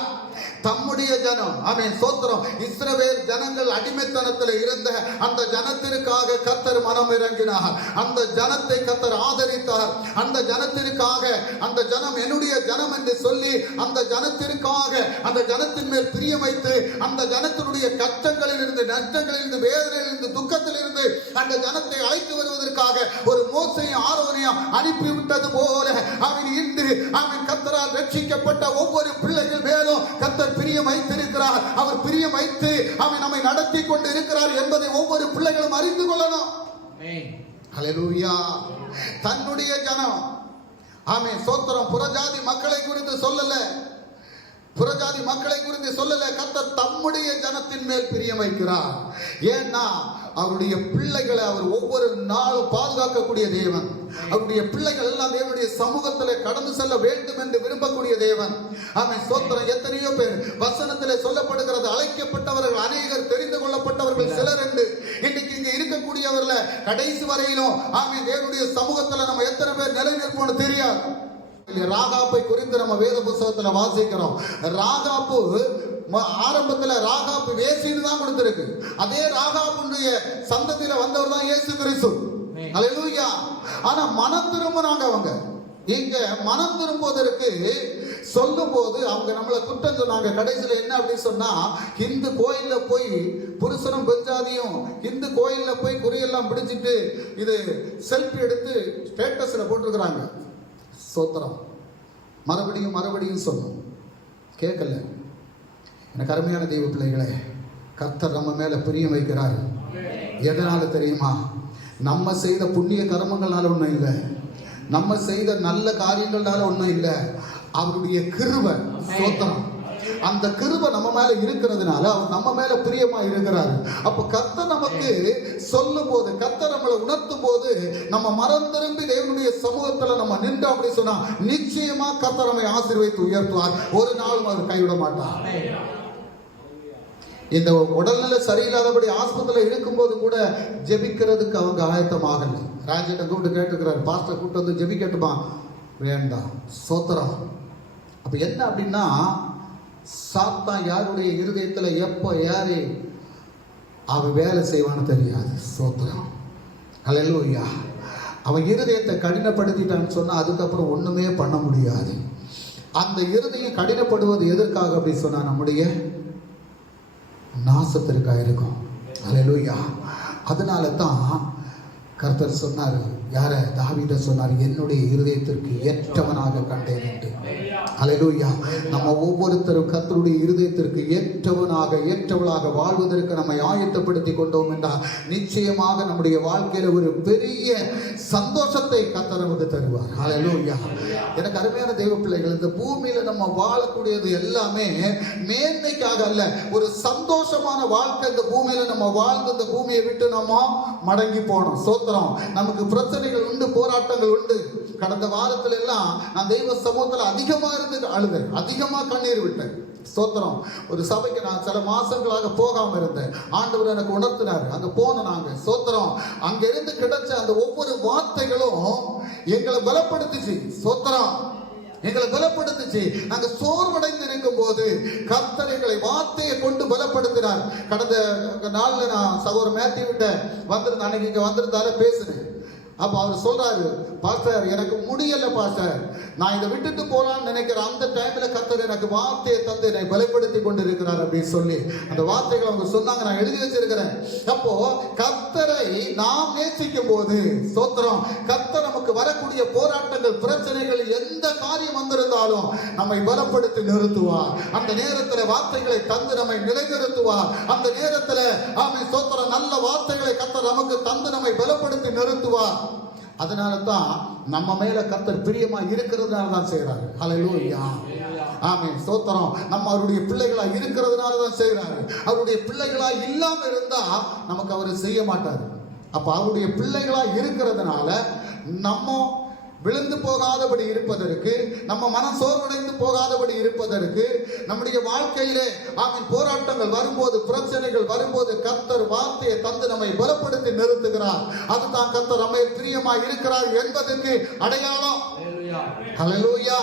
தம்முடைய ஜனம், ஆமென் ஸ்தோத்திரம். இஸ்ரவேல் ஜனங்கள் அடிமைத்தனத்தில் இருந்த அந்த ஜனத்திற்காக கர்த்தர் மனம் இறங்கினார். அந்த ஜனத்தை கர்த்தர் ஆதரித்தார். அந்த ஜனத்திற்காக, அந்த ஜனம் என்னுடைய ஜனம் என்று சொல்லி அந்த ஜனத்திற்காக அந்த ஜனத்தின் மேல் பிரியம் வைத்து அந்த ஜனத்தினுடைய கஷ்டங்களில் இருந்து, நஷ்டங்களில் இருந்து, வேதனையில் இருந்து, துக்கத்தில் இருந்து அந்த ஜனத்தை அழைத்து வருவதற்காக ஒரு மோசையும் ஆரோனையும் அனுப்பிவிட்டது போல அவன் இன்று அவன் கர்த்தரால் ரட்சிக்கப்பட்ட ஒவ்வொரு பிள்ளைகள் மேலும் கர்த்தர் பிரியம் வைத்திருக்கிறார். அவர் பிரியம் வைத்து அவன் நம்மை நடத்தி கொண்டு இருக்கிறார் என்பதை ஒவ்வொரு பிள்ளைகளும் அறிந்து கொள்ளணும். ஹல்லேலூயா. தன்னுடைய ஜனம், ஆமென் ஸ்தோத்திரம். புறஜாதி மக்களை குறித்து சொல்லல, புறஜாதி மக்களை குறித்து சொல்லல. கர்த்தர் தம்முடைய ஜனத்தின் மேல் பிரியம் வைக்கிறார். ஏன்னா அவருடைய பிள்ளைகளை அவர் ஒவ்வொரு நாளும் பாதுகாக்கக்கூடிய தேவன். அவருடைய பிள்ளைகள் எல்லாம் தேவனுடைய சமூகத்திலே கடந்து செல்ல வேண்டும் என்று விரும்பக்கூடிய தேவன். ஆமென், ஸ்தோத்திரம். எத்தனையோ பேர் வசனத்திலே சொல்லப்படுகிறது, அழைக்கப்பட்டவர்கள் அநேகர், தெரிந்து கொள்ளப்பட்டவர்கள் சிலர் என்று. இன்னைக்கு இங்க இருக்கக்கூடியவர்கள கடைசி வரையிலும் ஆமென் தேவனுடைய சமூகத்துல நம்ம எத்தனை பேர் நிலைநிற்போம்னு தெரியாது. ராகாப்பை குறித்து நம்ம வேத புத்தகத்துல வாசிக்கிறோம். ராகாப்பு ஆரம்பத்துல ராகாப்பு வேசின்னு தான் கொடுத்திருக்கு. அதே ராகாப்புடைய சந்ததியில வந்தவர் தான் இயேசு கிறிஸ்து. அல்லேலூயா. ஆனா மனம் திரும்பினாங்க அவங்க. இங்க மனம் திரும்புவதற்கு சொல்லும் போது அவங்க நம்மளை குற்றம் சொன்னாங்க. கடைசியில என்ன அப்படின்னு சொன்னா, இந்து கோயில்ல போய் புருஷனும் பெஞ்சாதியும் இந்து கோயில்ல போய் குறியெல்லாம் பிடிச்சிட்டு இது செல்ஃபி எடுத்து ஸ்டேட்டஸ்ல போட்டிருக்கிறாங்க. சோத்திரம். மறுபடியும் மறுபடியும் சொன்னோம், கேட்கல. எனக்கு அருமையான தெய்வ பிள்ளைகளே, கர்த்தர் நம்ம மேல பிரியம் வைக்கிறார். எதனால தெரியுமா? நம்ம செய்த புண்ணிய கர்மங்கள்னால ஒன்றும் இல்லை, நம்ம செய்த நல்ல காரியங்கள்னால ஒன்றும் இல்லை. அவருடைய கிருபை. சோத்திரம். அந்த கிருபை நம்ம மேல இருக்கிறதுனால அவர் நம்ம மேல பிரியமா இருக்கிறாரு. அப்ப கர்த்தர் நமக்கு சொல்லும் போது, கர்த்தர் நம்மளை உணர்த்தும் போது நம்ம மனம் திரும்பி தேவனுடைய சமூகத்துல நம்ம நின்று அப்படி சொன்னா நிச்சயமா கர்த்தர் நம்மை ஆசீர்வதித்து உயர்த்துவார். ஒரு நாளும் அவர் கைவிட மாட்டார். இந்த உடல்நிலை சரியில்லாதபடி ஆஸ்பத்திரியில் இருக்கும்போது கூட ஜெபிக்கிறதுக்கு அவங்க ஆயத்தமாகல. ராஜிட்ட கூப்பிட்டு கேட்டுக்கிறாரு, பாஸ்டர் கூப்பிட்டு வந்து ஜெபிக்கட்டுமா? வேண்டாம். சோத்திரம். அப்ப என்ன அப்படின்னா, சாத்தான் யாருடைய இருதயத்தில் எப்போ யாரு அவன் வேலை செய்வான்னு தெரியாது. சோத்திரம். அல்லேலூயா. அவன் இருதயத்தை கடினப்படுத்திட்டான்னு சொன்னா அதுக்கப்புறம் ஒண்ணுமே பண்ண முடியாது. அந்த இருதயம் கடினப்படுவது எதற்காக அப்படி சொன்னா, நம்முடைய நாசத்திற்காக இருக்கும். அல்லேலூயா. அதனால தான் கர்த்தர் சொன்னார், யார? தாவீதை சொன்னார், என்னுடைய இருதயத்திற்கு ஏற்றவனாக கண்டேன் என்று. அல்லேலூயா. நம்ம ஒவ்வொருத்தரும் கர்த்தருடைய இருதயத்திற்கு ஏற்றவனாக ஏற்றவளாக வாழ்வதற்கு நம்மை ஆயத்தப்படுத்தி கொண்டோம் என்றால் நிச்சயமாக நம்முடைய வாழ்க்கையில ஒரு பெரிய சந்தோஷத்தை கர்த்தர் நமக்கு தருவார். அல்லேலூயா. எனக்கு அருமையான தெய்வ பிள்ளைகள், இந்த பூமியில நம்ம வாழக்கூடியது எல்லாமே மேன்மைக்காக அல்ல, ஒரு சந்தோஷமான வாழ்க்கை. இந்த பூமியில நம்ம வாழ்ந்து இந்த பூமியை விட்டு நம்ம மடங்கி போனோம். சோத்திரம். நமக்கு பிரச்சனைகள் உண்டு, போராட்டங்கள் உண்டு. கடந்த வாரத்துல எல்லாம் நான் தெய்வ சமூகத்துல அதிகமா இருந்து அழுதேன், அதிகமா கண்ணீர் விட்டேன். சோத்திரம். ஒரு சபைக்கு நான் சில மாசங்களாக போகாம இருந்தேன். ஆண்டவர் எனக்கு உணர்த்தினார். அங்க போன நாங்க. சோத்திரம். அங்க இருந்து கிடைச்ச அந்த ஒவ்வொரு வார்த்தைகளும் எங்களை பலப்படுத்துச்சு. சோத்திரம். எங்களை பலப்படுத்துச்சு. நாங்க சோர்வடைந்து இருக்கும் போது கர்த்தர் எங்களை வார்த்தையை கொண்டு பலப்படுத்தினார். கடந்த நாள்ல நான் சகோதரர் மேத்யூ கிட்ட வந்திருந்தேன். அன்னைக்கு இங்க வந்திருந்தால பேசுனேன். அப்ப அவர் சொல்றாரு, பாஸ்டர் எனக்கு முடியல பாஸ்டர், நான் இதை விட்டுட்டு போலான்னு நினைக்கிறேன். அந்த டைம்ல கர்த்தர் எனக்கு வார்த்தையை தந்து என்னை பலப்படுத்தி கொண்டு இருக்கிறார் அப்படின்னு சொல்லி அந்த வார்த்தைகளை அவங்க சொன்னாங்க. நான் எழுதி வச்சிருக்கிறேன். அப்போ கர்த்தரை நாம் நேசிக்கும் போது, சோத்திரம், கர்த்தர் நமக்கு வரக்கூடிய போராட்டங்கள், பிரச்சனைகள், எந்த காரியம் வந்திருந்தாலும் நம்மை பலப்படுத்தி நிறுத்துவார். அந்த நேரத்தில் வார்த்தைகளை தந்து நம்மை நிலைநிறுத்துவார். அந்த நேரத்தில் ஆமென் சோத்திரம், நல்ல வார்த்தைகளை கர்த்தர் நமக்கு தந்து நம்மை பலப்படுத்தி நிறுத்துவார். அதனால தான் நம்ம மேல கர்த்தர் பிரியமா இருக்கிறதுனால தான் செய்யறாரு. ஹல்லேலூயா. ஆமென் ஸ்தோத்திரம். நம்ம அவருடைய பிள்ளைகளா இருக்கிறதுனால தான் செய்யறாரு. அவருடைய பிள்ளைகளா இல்லாம இருந்தா நமக்கு அவர் செய்ய மாட்டாரு. அப்ப அவருடைய பிள்ளைகளா இருக்கிறதுனால நம்ம விழுந்து போகாதபடி இருப்பதற்கு, நம்ம மனம் சோர்வடைந்து போகாதபடி இருப்பதற்கு, நம்முடைய வாழ்க்கையிலே ஆமென் போராட்டங்கள் வரும்போது, பிரச்சனைகள் வரும்போது கர்த்தர் வார்த்தையை தந்து நம்மை பலப்படுத்தி நிறுத்துகிறார். அதுதான் கர்த்தர் நம்மை பிரியமாய் இருக்கிறார் என்பதற்கு அடையாளம். ஹல்லேலூயா.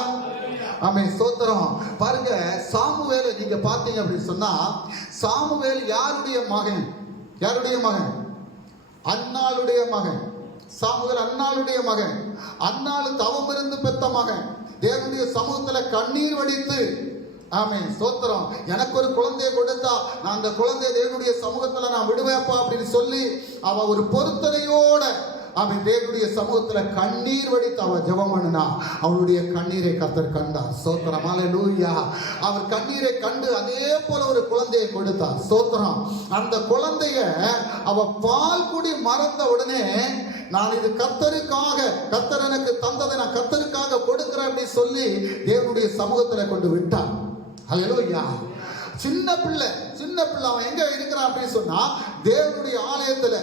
ஆமென் ஸ்தோத்திரம். பாருங்க, சாமுவேலை நீங்க பார்த்தீங்க அப்படின்னு சொன்னா, சாமுவேல் யாருடைய மகன்? யாருடைய மகன்? அன்னாளுடைய மகன். சாமுவேல் அன்னாளுடைய மகன். அன்னாளு தவம் இருந்து பெத்த மகன். தேவனுடைய சமூகத்துல கண்ணீர் வடித்து, ஆமென் ஸ்தோத்திரம், எனக்கு ஒரு குழந்தையை கொடுத்தா நான் அந்த குழந்தையை தேவனுடைய சமூகத்துல நான் விடுவேப்பா அப்படின்னு சொல்லி அவ ஒரு பொருத்தனையோட அவன் தேவனுடைய சமூகத்துல கண்ணீர் வடித்து அவ ஜெபம் பண்ணினா. அவளுடைய கண்ணீரை கர்த்தர் கண்டார். ஸ்தோத்திரம். ஹல்லேலூயா. அவர் கண்ணீரை கண்டு அதே போல ஒரு குழந்தையை கொடுத்தார். ஸ்தோத்திரம். அந்த குழந்தைய அவ பால் குடி மறந்த உடனே, நான் இது கர்த்தருக்காக, கர்த்தர் எனக்கு தந்ததை நான் கர்த்தருக்காக கொடுக்கிறேன் அப்படின்னு சொல்லி தேவனுடைய சமூகத்துல கொண்டு விட்டார். ஹல்லேலூயா. சின்ன பிள்ளை அவன் எங்க இருக்கிறான் அப்படின்னு சொன்னா தேவனுடைய ஆலயத்துல.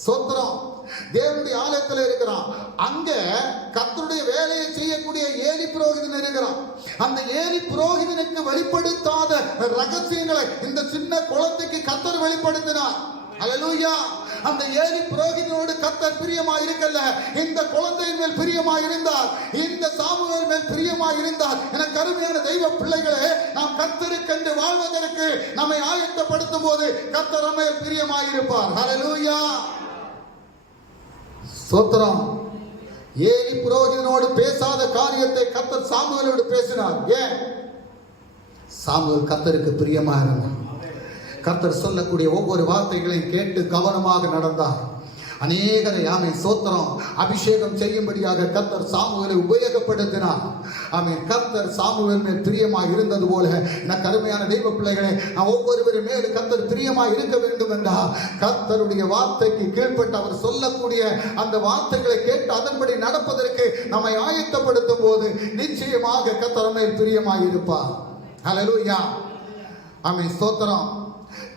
ஸ்தோத்திரம். தேவனுடைய ஆலயத்துல இருக்கிறான். அங்க கர்த்தருடைய வேலையை செய்யக்கூடிய ஏலி புரோகிதன் இருக்கிறான். அந்த ஏலி புரோகிதனுக்கு வெளிப்படுத்தாத ரகசியங்களை இந்த சின்ன குழந்தைக்கு கர்த்தர் வெளிப்படுத்தினார். ஹல்லேலூயா. அந்த ஏலி புரோகிதனோடு கர்த்தர் பிரியமாய் இருக்கல்ல, இந்த குழந்தையின் மேல் பிரியமாய் இருந்தார், இந்த சாமுவேல் மேல் பிரியமாய் இருந்தார். எனக்கு அருமையான தெய்வ பிள்ளைகளே, நாம் கர்த்தருக்கென்று வாழ்வதற்கு நம்மை ஆயத்தப்படுத்தும் போது கர்த்தர் நம்ம மேல் பிரியமாய் இருப்பார். ஹல்லேலூயா. ஸ்தோத்திரம். ஏலி புரோகிதனோடு பேசாத காரியத்தை கர்த்தர் சாமுவேலோடு பேசினார். ஏன்? சாமுவேல் கர்த்தருக்கு பிரியமா இருந்தார். கர்த்தர் சொல்லக்கூடிய ஒவ்வொரு வார்த்தைகளையும் கேட்டு கவனமாக நடந்தார். அநேகரை ஸ்தோத்திரம் அபிஷேகம் செய்யும்படியாக கர்த்தர் சாமுவேலை உபயோகப்படுத்தினார். கர்த்தர் சாமுவேல் மேல் பிரியமாக இருந்தது போல எனக்கு அருமையான தெய்வ பிள்ளைகளே, ஒவ்வொருவரும் மேல் கர்த்தர் பிரியமாக இருக்க வேண்டும் என்றால் கர்த்தருடைய வார்த்தைக்கு கீழ்ப்பட்டு அவர் சொல்லக்கூடிய அந்த வார்த்தைகளை கேட்டு அதன்படி நடப்பதற்கு நம்மை ஆயத்தப்படுத்தும் போது நிச்சயமாக கர்த்தர் மேல் பிரியமாக இருப்பார். ஹல்லேலூயா. ஸ்தோத்திரம்.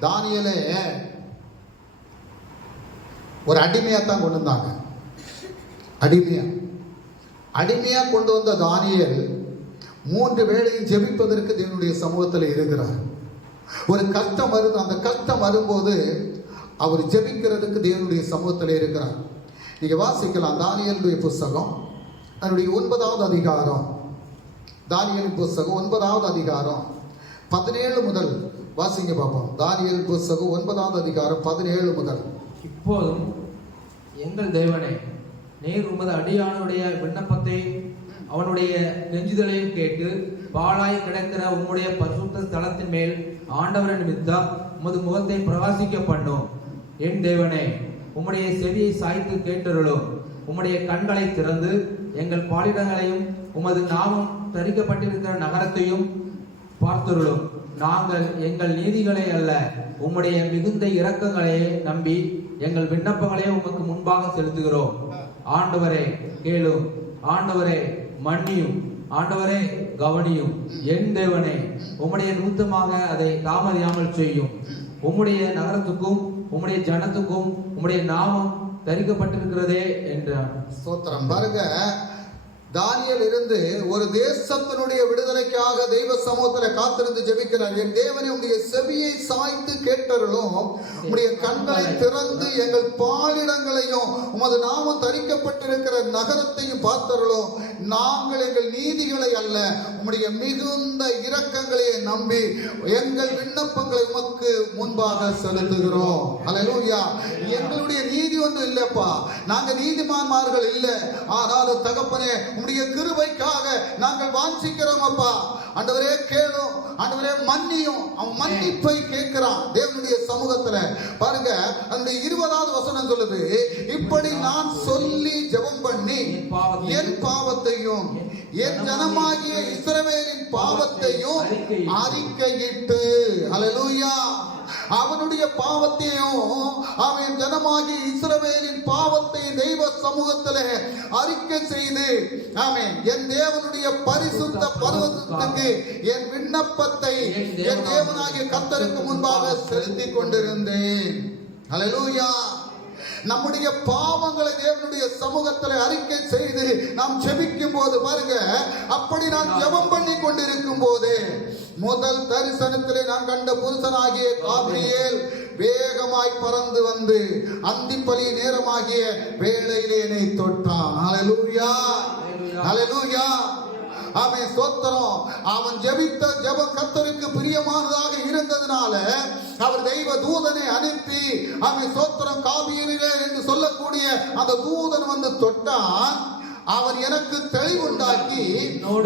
தானியேலே ஒரு அடிமையாத்தான் கொண்டு வந்தாங்க. அடிமையா கொண்டு வந்த தானியேல் 3 வேளையும் ஜெபிப்பதற்கு தேவனுடைய சமூகத்தில் இருக்கிறார். ஒரு கஷ்டம் வருது. அந்த கஷ்டம் வரும்போது அவர் ஜெபிக்கிறதுக்கு தேவனுடைய சமூகத்தில் இருக்கிறார். நீங்க வாசிக்கலாம் தானியேலுடைய புஸ்தகம் அதனுடைய 9வது அதிகாரம். தானியேலின் புஸ்தகம் 9வது அதிகாரம் 17 முதல் வாசிங்க பார்ப்போம். தானியேல் புஸ்தகம் 9வது அதிகாரம் 17 முதல். இப்போதும் எங்கள் தேவனே, நீர் உமது அடியானுடைய விண்ணப்பத்தை அவனுடைய நெஞ்சுதலையும் கேட்டு பாழாய் கிடக்கிற உம்முடைய பரிசுத்த ஸ்தலத்தின் மேல் ஆண்டவரின் நிமித்தம் உமது முகத்தை பிரகாசிக்க பண்ணும். என் தேவனே, உம்முடைய செவியை சாய்த்து கேட்டருளும். உம்முடைய கண்களை திறந்து எங்கள் பாலிடங்களையும் உமது நாமம் தரிக்கப்பட்டிருக்கிற நகரத்தையும் பார்த்தருளும். நாங்கள் எங்கள் நீதிகளை அல்ல, உம்முடைய மிகுந்த இரக்கங்களையே நம்பி எங்கள் விண்ணப்பங்களே உமக்கு முன்பாக செலுத்துகிறோம். ஆண்டவரே கேளும், ஆண்டவரே மன்னியும், ஆண்டவரே கவனியும். என் தேவனே, உம்முடைய நிமித்தமாக அதை தாமதியாமல் செய்யும். உம்முடைய நகரத்துக்கும் உம்முடைய ஜனத்துக்கும் உம்முடைய நாமம் தரிக்கப்பட்டிருக்கிறதே என்றார். ஸ்தோத்திரம். பாருங்க, தானியேல் இருந்து ஒரு தேசத்தினுடைய விடுதலைக்காக தெய்வ சமூகத்தில் காத்திருந்து ஜெபிக்கிறார். என் தேவனே, உம்முடைய செவியை சாய்த்து கேட்டருளும். உம்முடைய கண்களை திறந்து எங்கள் பாலிடங்களையும் உமது நாமம் தரிக்கப்பட்டிருக்கிற நகரத்தையும் பார்த்தருளும். நாங்கள் எங்கள் நீதிகளை அல்ல, உம்முடைய மிகுந்த இரக்கங்களையே நம்பி எங்கள் விண்ணப்பங்களை உமக்கு முன்பாக செலுத்துகிறோம். ஹல்லேலூயா. எங்களுடைய நீதி ஒன்று இல்லப்பா, நாங்க நீதிமான்மார்கள் இல்லை. ஆனால் தகப்பனே, உம்முடைய கிருபைக்காக நாங்கள் வாஞ்சிக்கிறோம் அப்பா. ஆண்டவரே கேளும், ஆண்டவரே மன்னியும். அவன் மன்னிப்பை கேட்கிறான் தேவனுடைய சமூகத்துல. பாருங்க, அந்த 20வது வசனம் சொல்லுது, இப்படி நான் சொல்லி ஜெபம் பண்ணி என் பாவத்தையும் என் ஜனமாகிய இஸ்ரவேலின் பாவத்தையும் அறிக்கையிட்டு, ஹல்லேலூயா, அவனுடைய பாவத்தையும் அவன் ஜனமாகி இஸ்ரவேலின் பாவத்தை தெய்வ சமூகத்திலே அறிக்கை செய்து என் தேவனுடைய பரிசுத்த பர்வதத்துக்கு என் விண்ணப்பத்தை என் தேவனாகிய கர்த்தருக்கு முன்பாக செலுத்தி கொண்டிருந்தேன். ஹல்லேலூயா. நம்முடைய பாவங்களை தேவனுடைய சமூகத்தில் அறிக்கை செய்து நாம் ஜெபிக்கும் போது பாருங்க, அப்படி நான் ஜெபம் பண்ணி கொண்டிருக்கும் போது முதல் தரிசனத்திலே நான் கண்ட புருஷனாகிய காபிரியேல் வேகமாய் பறந்து வந்து அந்திப்பலி நேரமாகிய வேளையிலே என்னை தொட்டான். ஹல்லேலூயா, ஹல்லேலூயா. அவன் ஸ்தோத்திரம். அவன் ஜெபித்த ஜெபம் கர்த்தருக்கு பிரியமானதாக இருந்ததுனால அவர் தெய்வ தூதனை அனுப்பி அவன் ஸ்தோத்திரம் காபிரியேலே என்று சொல்லக்கூடிய அந்த தூதன் வந்து தொட்டான். அவர் எனக்கு தெளிவுண்டாக்கி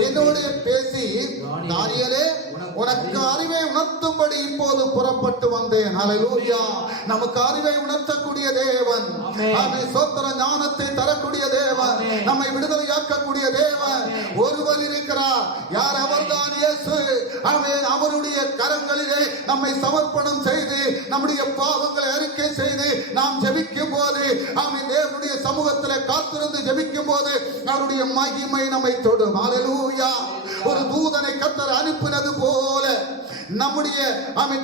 என்னோடு பேசி, தானியேலே, உனக்கு அறிவை உணர்த்தும்படி இப்போது புறப்பட்டு வந்தேன். ஹல்லேலூயா. நமக்கு அறிவை உணர்த்தக்கூடிய தேவன், ஸ்தோத்திர ஞானத்தை தரக்கூடிய தேவன், நம்மை விடுதலையாக்கக்கூடிய தேவன் ஒருவர் இருக்கிறார். யார்? அவர்தான் இயேசு. அவருடைய கரங்களிலே நம்மை சமர்ப்பணம் செய்து நம்முடைய பாவங்களை அறிக்கை செய்து நாம் ஜெபிக்கும் போது, தேவனுடைய சமூகத்தில் காத்திருந்து ஜெபிக்கும் போது அவருடைய மகிமை நம்மை தொடும். ஹல்லேலூயா. ஒரு தூதனை கர்த்தர் அனுப்பினது போல நம்முடைய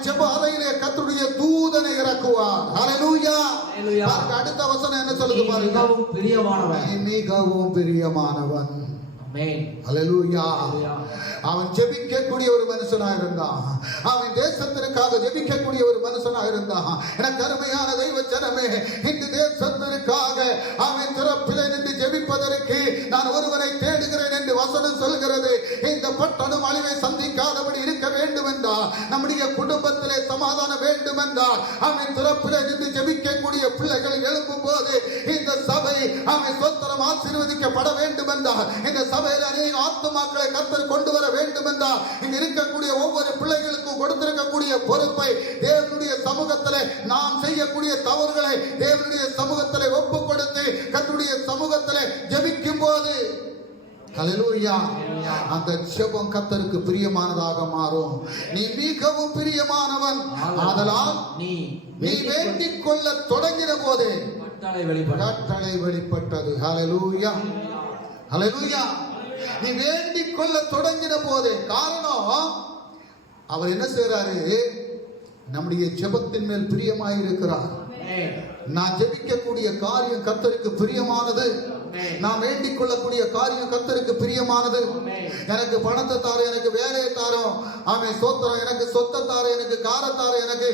ஜெப அறையிலே கர்த்தருடைய தூதனை இறக்குவார். ஹalleluya. பாருங்க அடுத்த வசனம் என்ன சொல்லுது பாருங்க. மிகவும் பிரியமானவன். மிகவும் பிரியமானவன். ஆமென். ஹalleluya. அவன் ஜெபிக்கக்கூடிய ஒரு மனுஷனாக இருந்தான். அவன் தேசத்திற்காக ஜெபிக்கக்கூடிய ஒரு மனுஷனாக இருந்தான். எனக்கு அருமையான தெய்வ ஜனமே, இந்த தேசத்திற்காக அவன் திறப்பிலே நின்று ஜெபிப்பதற்கு நான் ஒருவனை தேடுகிறேன் என்று வசனம் சொல்கிறது. இந்த பட்டணம் அழிவை சந்திக்காதபடி இருக்க வேண்டும் என்றால், நம்முடைய குடும்பத்திலே சமாதானம் வேண்டும் என்றால், அவன் திறப்பிலே நின்று ஜெபிக்கக்கூடிய பிள்ளைகள் எழும்பும் போது இந்த சபை அவன் சொத்தரம் ஆசீர்வதிக்கப்பட வேண்டும் என்றால், இந்த சபையில் அநேக ஆத்துமாக்களை கர்த்தர் கொண்டு வர வேண்டும் என்றால், இங்க இருக்கக்கூடிய ஒவ்வொரு பிள்ளைகளுக்கும் கொடுத்திருக்கக்கூடிய பொறுப்பை தேவனுடைய சமூகத்திலே நாம் செய்யக்கூடிய தவறுகளை தேவனுடைய சமூகத்திலே ஒப்பு கொடுத்து கர்த்தருடைய சமூகத்திலே ஜெபிக்கும் போது ஹalleluya அந்த ஜெபம் கர்த்தருக்கு பிரியமானதாக மாறும். நீ மிகவும் பிரியமானவன், ஆதலால் நீ வேண்டிக் கொள்ள தொடங்கின போதே கட்டளை வெளிப்பட்டது. ஹalleluya ஹalleluya. நீ வேண்டிக் கொள்ள தொடங்கின போதே, காரணம் அவர் என்ன செய்றாரு, நம்முடைய ஜெபத்தின் மேல் பிரியமாயிருக்கிறார். நான் ஜெபிக்கக்கூடிய காரியம் கர்த்தருக்கு பிரியமானது. நான் வேண்டிக் கொள்ளக்கூடிய காரியம் கர்த்தருக்கு பிரியமானது. எனக்கு பணத்தை தார, எனக்கு வேலையை தாரோம், ஆமென் ஸ்தோத்திரம், எனக்கு சொத்தை தார, எனக்கு காரை தார, எனக்கு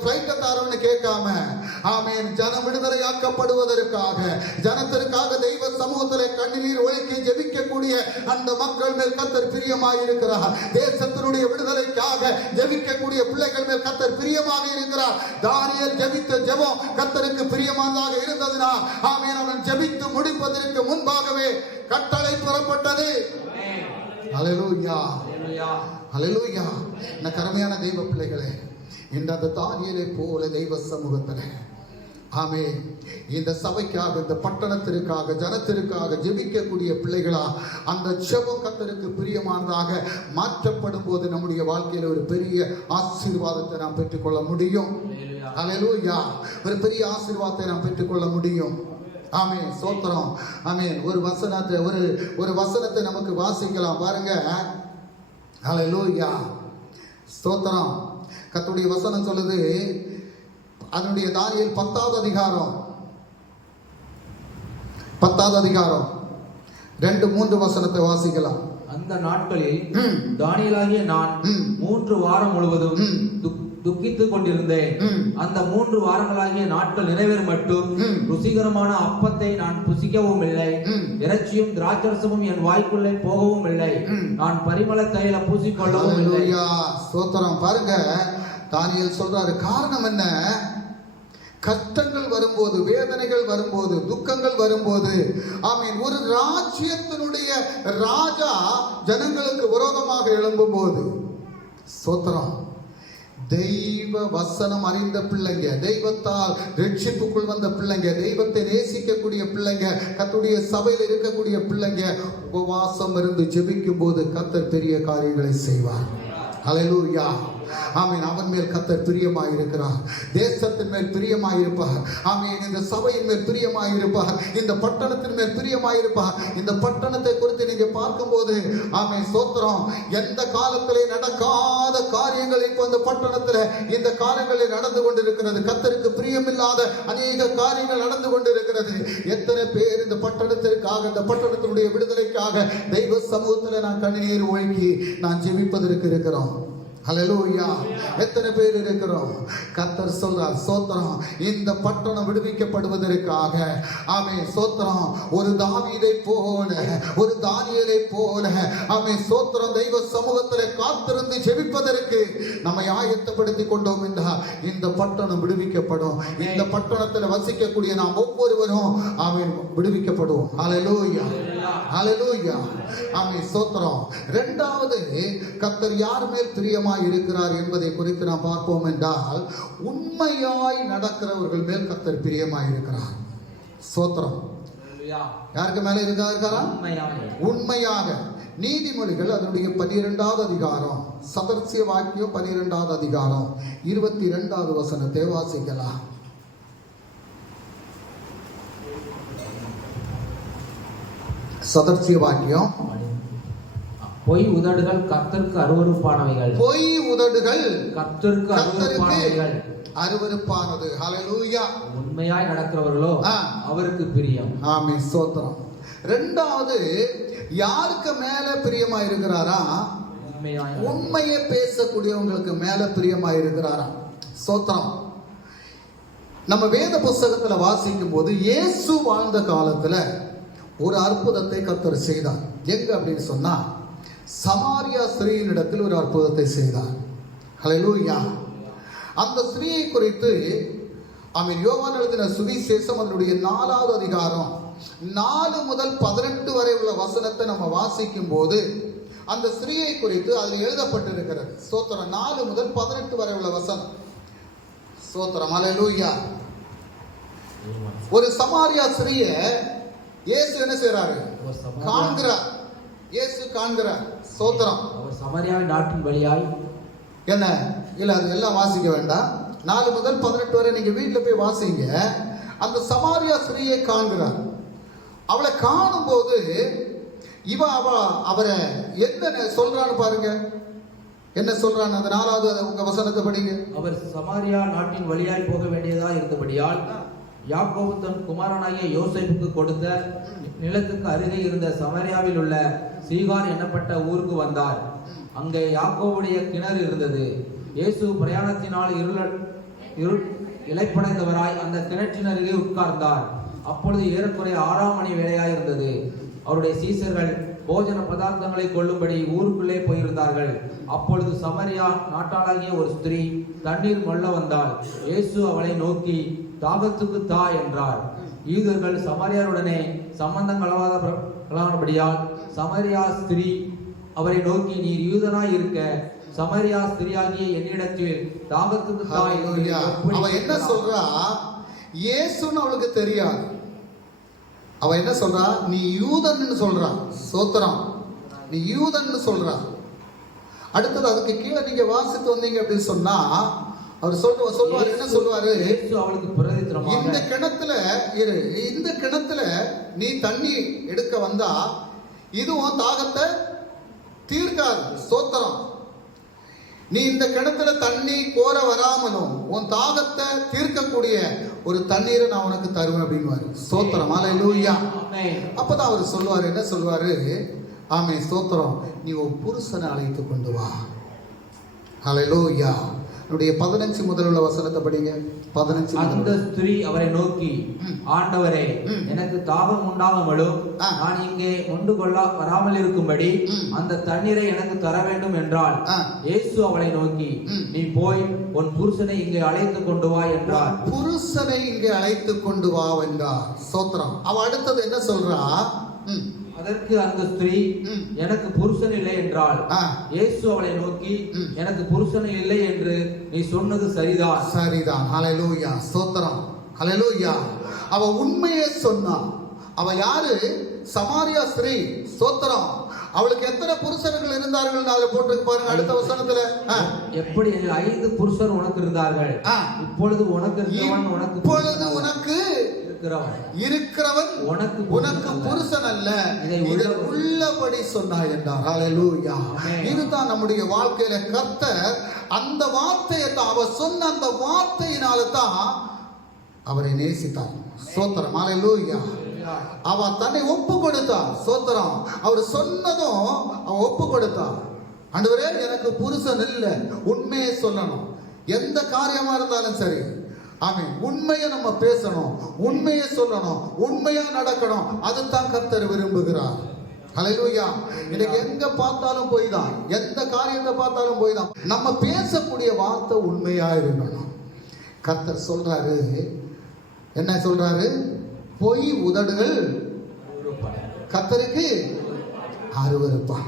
ஃப்ளைட்டை தாரோன்னு கேட்காம, ஆமென் ஜனம் விடுதலையாக்கப்படுவதற்காக, ஜனத்திற்காக தெய்வ சமூகத்திலே கண்ணீர் ஒழுக்கி ஜெபிக்கக்கூடிய அந்த மக்கள் மேல் கர்த்தர் பிரியமாயிருக்கிறார். தேசத்தினுடைய விடுதலைக்காக ஜெபிக்கக்கூடிய பிள்ளைகள் மேல் கர்த்தர் பிரியமாக இருக்கிறார். தானியேல் ஜெபித்த ஜெபம் கர்த்தருக்கு பிரியமானதாக இருந்ததினால், ஆமென் அவன் ஜெபித்து முடிப்பதற்கு முன்பாகவே கட்டளை புறப்பட்டது. ஹalleluya ஹalleluya. இந்த கருமையான தெய்வ பிள்ளைகளே, இந்த அந்த தானியேலை போல தெய்வ சமூகத்திலே, ஆமென், இந்த சபைக்காக, இந்த பட்டணத்திற்காக, ஜனத்திற்காக ஜெபிக்கக்கூடிய பிள்ளைகளா அந்த ஜெபம் கர்த்தருக்கு பிரியமானதாக மாற்றப்படும் போது நம்முடைய வாழ்க்கையில ஒரு பெரிய ஆசீர்வாதத்தை நாம் பெற்றுக்கொள்ள முடியும். ஹalleluya. ஒரு பெரிய ஆசீர்வாதத்தை நாம் பெற்றுக்கொள்ள முடியும். ஆமென் ஸ்தோத்திரம். ஆமென். ஒரு வசனத்தை நமக்கு வாசிக்கலாம் பாருங்க. ஹalleluya ஸ்தோத்திரம். கர்த்தருடைய வசனம் சொல்லுது, அதனுடைய தானியேல் 10வது அதிகாரம் 2-3 வசனத்தை வாசிக்கலாம். அந்த நாட்களில் தானியேலாகிய நான் 3 வாரம் முழுவதும் துக்கித்துக் கொண்டிருந்தேன். அந்த 3 வாரங்களாகிய நாட்கள் நிறைவேறும் மட்டும் ருசிகரமான அப்பத்தை நான் புசிக்கவும் இல்லை, இறைச்சியும் திராட்சரசமும் என் வாய்க்குள்ளே போகவும் இல்லை, நான் பரிமள தைல பூசிக்கொள்ளவும் இல்லை. ஸ்தோத்திரம். பாருங்க, தானியேல் சொல்றாரு, காரணம் என்ன? கஷ்டங்கள் வரும்போது, வேதனைகள் வரும்போது, துக்கங்கள் வரும்போது, ஆமென், ஒரு ராஜ்யத்தினுடைய ராஜா ஜனங்களுக்கு விரோதமாக எழும்பும் போது, ஸ்தோத்திரம், தெய்வ வசனம் அறிந்த பிள்ளைங்க, தெய்வத்தால் ரட்சிப்புக்குள் வந்த பிள்ளைங்க, தெய்வத்தை நேசிக்கக்கூடிய பிள்ளைங்க, கர்த்தருடைய சபையில் இருக்கக்கூடிய பிள்ளைங்க உபவாசம் இருந்து ஜெபிக்கும் போது கர்த்தர் பெரிய காரியங்களை செய்வார். ஹalleluya. ஆமென். அவன் மேல் கர்த்தர் பிரியமாய் இருக்கிறார். தேசத்தின் மேல் பிரியமாய் இருப்பார். ஆமென். இந்த சபையின் மேல் பிரியமாய் இருப்பார். இந்த பட்டணத்தின் மேல் பிரியமாய் இருப்பார். இந்த பட்டணத்தை குறித்து நீங்க பார்க்கும்போது, ஆமென் ஸ்தோத்திரம், எந்த காலத்திலே நடக்காத காரியங்கள் இப்போ இந்த பட்டணத்தில் இந்த காலங்களில் நடந்து கொண்டிருக்கிறது. கர்த்தருக்கு பிரியமில்லாத அநேக காரியங்கள் நடந்து கொண்டிருக்கிறது. எத்தனை பேர் இந்த பட்டணத்திற்காக, இந்த பட்டணத்தினுடைய விடுதலைக்காக தெய்வ சமூகத்தில் நான் கண்ணீர் ஒழுக்கி நான் ஜெபிப்பதற்கு இருக்கிறோம். ஹalleluya. எத்தனை பேர் இருக்கிறோம்? கர்த்தர் சொல்றார், ஸ்தோத்திரம், இந்த பட்டணம் விடுவிக்கப்படுவதற்காக, ஆமென் ஸ்தோத்திரம், ஒரு தாவீதை போல, ஒரு தானியேலை போல, ஆமென் ஸ்தோத்திரம், தெய்வ சமூகத்தில் காத்திருந்து ஜெபிப்பதற்கு நம்மை ஆயத்தப்படுத்திக் கொண்டோம் என்றால் இந்த பட்டணம் விடுவிக்கப்படும். இந்த பட்டணத்தில் வசிக்கக்கூடிய நாம் ஒவ்வொருவரும், ஆமென், விடுவிக்கப்படுவோம். ஹalleluya ஹalleluya. ஆமென் ஸ்தோத்திரம். இரண்டாவது, கர்த்தர் யார் மேல் பிரியமாய் இருக்கிறார் என்பதை குறித்து நாம் பார்ப்போம் என்றால், உண்மையாய் நடக்கிறவர்கள் மேல் கர்த்தர் பிரியமாய் இருக்கிறார். ஸ்தோத்திரம். யாருக்கு மேல இருக்காரா? உண்மையாக. நீதிமொழிகள் அதனுடைய 12வது அதிகாரம், சதர்சிய வாக்கியம் 12வது அதிகாரம் 22வது வசனத்தை வாசிக்கலாம். சதர்சிய வாக்கியம் பொய் உதடுகள் கர்த்தருக்கு அருவருப்பானவைகள். பொய் உதடுகள் கர்த்தருக்கு அருவருப்பானவைகள். அருவருப்பானது. ஹல்லேலூயா. உண்மையாய் நடக்கிறவர்களோ அவருக்கு பிரியம். ஆமென். ஸ்தோத்திரம். இரண்டாவது, யாருக்கு மேல பிரியமா இருக்கிறாரா? உண்மையை பேசக்கூடியவங்களுக்கு மேல பிரியமா இருக்கிறாரா? ஸ்தோத்திரம். நம்ம வேத புஸ்தகத்துல வாசிக்கும் போது இயேசு வாழ்ந்த காலத்துல ஒரு அற்புதத்தை கர்த்தர் செய்தார். எங்க அப்படின்னு சொன்னா சமாரியா ஸ்திரீயினிடத்தில் ஒரு அற்புதத்தை செய்தார். ஹல்லேலூயா. அந்த ஸ்திரீயை குறித்து யோவான் எழுதின சுவிசேஷம் அதனுடைய 4வது அதிகாரம் 4 முதல் 18 வரை உள்ள வசனத்தை நம்ம வாசிக்கும் போது அந்த ஸ்திரீயை குறித்து அதில் எழுதப்பட்டிருக்கிறது. ஸ்தோத்திரம். 4 முதல் 18 வரை உள்ள வசனம். ஸ்தோத்திரம். ஹல்லேலூயா. ஒரு சமாரியா ஸ்திரீயை இயேசு என்ன செய்றாரு? காண்கிறார். இயேசு காண்கிறார். ஸ்தோத்திரம். அவர் சமாரியாவின் நாட்டின் வழியாய் என்ன இல்ல, அது எல்லாம் வாசிக்க வேண்டாம். 4 முதல் 18 வரை நீங்க வீட்டில் போய் வாசிங்க. அந்த சமாரியா ஸ்திரீயை காண்கிறார். அவளை காணும் போது அவரை என்ன சொல்றான்னு பாருங்க. என்ன சொல்றான்? அந்த 4வது உங்க வசனத்தை படிங்க. அவர் சமாரியா நாட்டின் வழியாய் போக வேண்டியதா இருந்தபடியால் யாக்கோபு தன் குமாரனாகிய யோசேப்புக்கு கொடுத்த நிலத்துக்கு அருகே இருந்த சமாரியாவில் உள்ள சீகார் என்னப்பட்ட ஊருக்கு வந்தார். அங்கே யாக்கோவுடைய கிணறு இருந்தது. இயேசு பிரயாணத்தினால் இளைப்படைந்தவராய் அந்த கிணற்றின் அருகே உட்கார்ந்தார். அப்பொழுது ஏறக்குறைய 6ஆம் மணி வேளையாய் இருந்தது. அவருடைய சீசர்கள் போஜன பதார்த்தங்களை கொள்ளும்படி ஊருக்குள்ளே போயிருந்தார்கள். அப்பொழுது சமரியா நாட்டாளாகிய ஒரு ஸ்திரீ தண்ணீர் மொள்ள வந்தாள். இயேசு அவளை நோக்கி, தாகத்துக்கு தா என்றார். யூதர்கள் சமரியாருடனே சம்பந்தம் கலவாதபடியால் சமரியா ஸ்திரீ அவரை நோக்கி, நீர் யூதனாய் இருக்க சமரியா ஸ்திரீயாகிய என்னிடத்தில் தாகத்துக்கு தா. அவ என்ன சொல்றா? இயேசுன்னு அவளுக்கு தெரியாது. அவ என்ன சொல்றா? நீ யூதன்னு சொல்றா. ஸ்தோத்திரம். நீ யூதன்னு சொல்றா. அடுத்தது அதுக்கு கீழே நீங்க வாசித்து வந்தீங்க அப்படின்னு சொன்னா அவர் சொல்லுவாரு. என்ன சொல்லுவாரு? அவளுக்கு பிரதித்திரமாக, இந்த கிணத்துல நீ தண்ணி எடுக்க வந்தா இதுவும் தாகத்தை தீர்க்காது. ஸ்தோத்திரம். நீ இந்த கிணத்துல தண்ணி கோர வராமலும் உன் தாகத்தை தீர்க்கக்கூடிய ஒரு தண்ணீரை நான் உனக்கு தருவேன் அப்படின்னு. ஸ்தோத்திரம். ஹல்லேலூயா. அப்பதான் அவர் சொல்லுவாரு. என்ன சொல்லுவாரு? ஆமென். ஸ்தோத்திரம். நீ உன் புருஷனை அழைத்து கொண்டு வா. ஹல்லேலூயா. 15 முதல் உள்ள வசனத்தை படிங்க. 15. அந்த ஸ்திரீ அவரை நோக்கி, ஆண்டவரே, எனக்கு தாகம் உண்டாகாமலும் நான் இங்கே உண்டு கொள்ள வராமல் இருக்கும்படி அந்த தண்ணீரை எனக்கு தர வேண்டும் என்றால். இயேசு அவளை நோக்கி, நீ போய் உன் புருஷனை இங்கே அழைத்து கொண்டு வா என்றார். புருஷனை இங்கே அழைத்து கொண்டு வா என்றார். ஸ்தோத்திரம். அவ அடுத்தது என்ன சொல்றா? அதற்கு அந்த ஸ்திரீ, எனக்கு புருஷன் இல்லை என்றாள். இயேசு அவளை நோக்கி, எனக்கு புருஷன் இல்லை என்று நீ சொன்னது சரிதான். சரிதான். ஹல்லேலூயா. ஸ்தோத்திரம். ஹல்லேலூயா. அவ உண்மையை சொன்னா. அவ யாரு? சமாரியா ஸ்திரீ. ஸ்தோத்திரம். அவளுக்கு எத்தனை புருஷர்கள் இருந்தார்கள் அதுல போட்டு பாருங்க. அடுத்த வசனத்துல எப்படி 5 புருஷர் உனக்கு இருந்தார்கள், இப்பொழுது உனக்கு இருக்கிறவன் உனக்கு புருஷன் அல்ல, இதை உள்ளபடி சொன்னாய் என்றார். ஹல்லேலூயா. இதுதான் நம்முடைய வாழ்க்கையில கர்த்தர் அந்த வார்த்தையை தான், அவர் சொன்ன அந்த வார்த்தையினால தான் அவரை நேசித்தார். ஸ்தோத்திரம். ஹல்லேலூயா. அவ தன்னை ஒப்பு கொடுத்தார். ஸ்தோத்திரம். அவர் சொன்னதும் அவ ஒப்பு கொடுத்தார். ஆண்டவரே, எனக்கு புருஷன் இல்லை, உண்மையை சொல்லணும். எந்த காரியமா இருந்தாலும் சரி, ஆமென், உண்மையை நம்ம பேசணும், உண்மையை சொல்லணும், உண்மையா நடக்கணும். அதுதான் கர்த்தர் விரும்புகிறார். ஹல்லேலூயா. இன்னைக்கு எங்க பார்த்தாலும் போய் தான், எந்த காரியத்தை பார்த்தாலும் போய் தான். நம்ம பேசக்கூடிய வார்த்தை உண்மையா இருக்கணும். கர்த்தர் சொல்றாரு, என்ன சொல்றாரு? பொய் உதடுகள் கர்த்தருக்கு அருவருப்பா.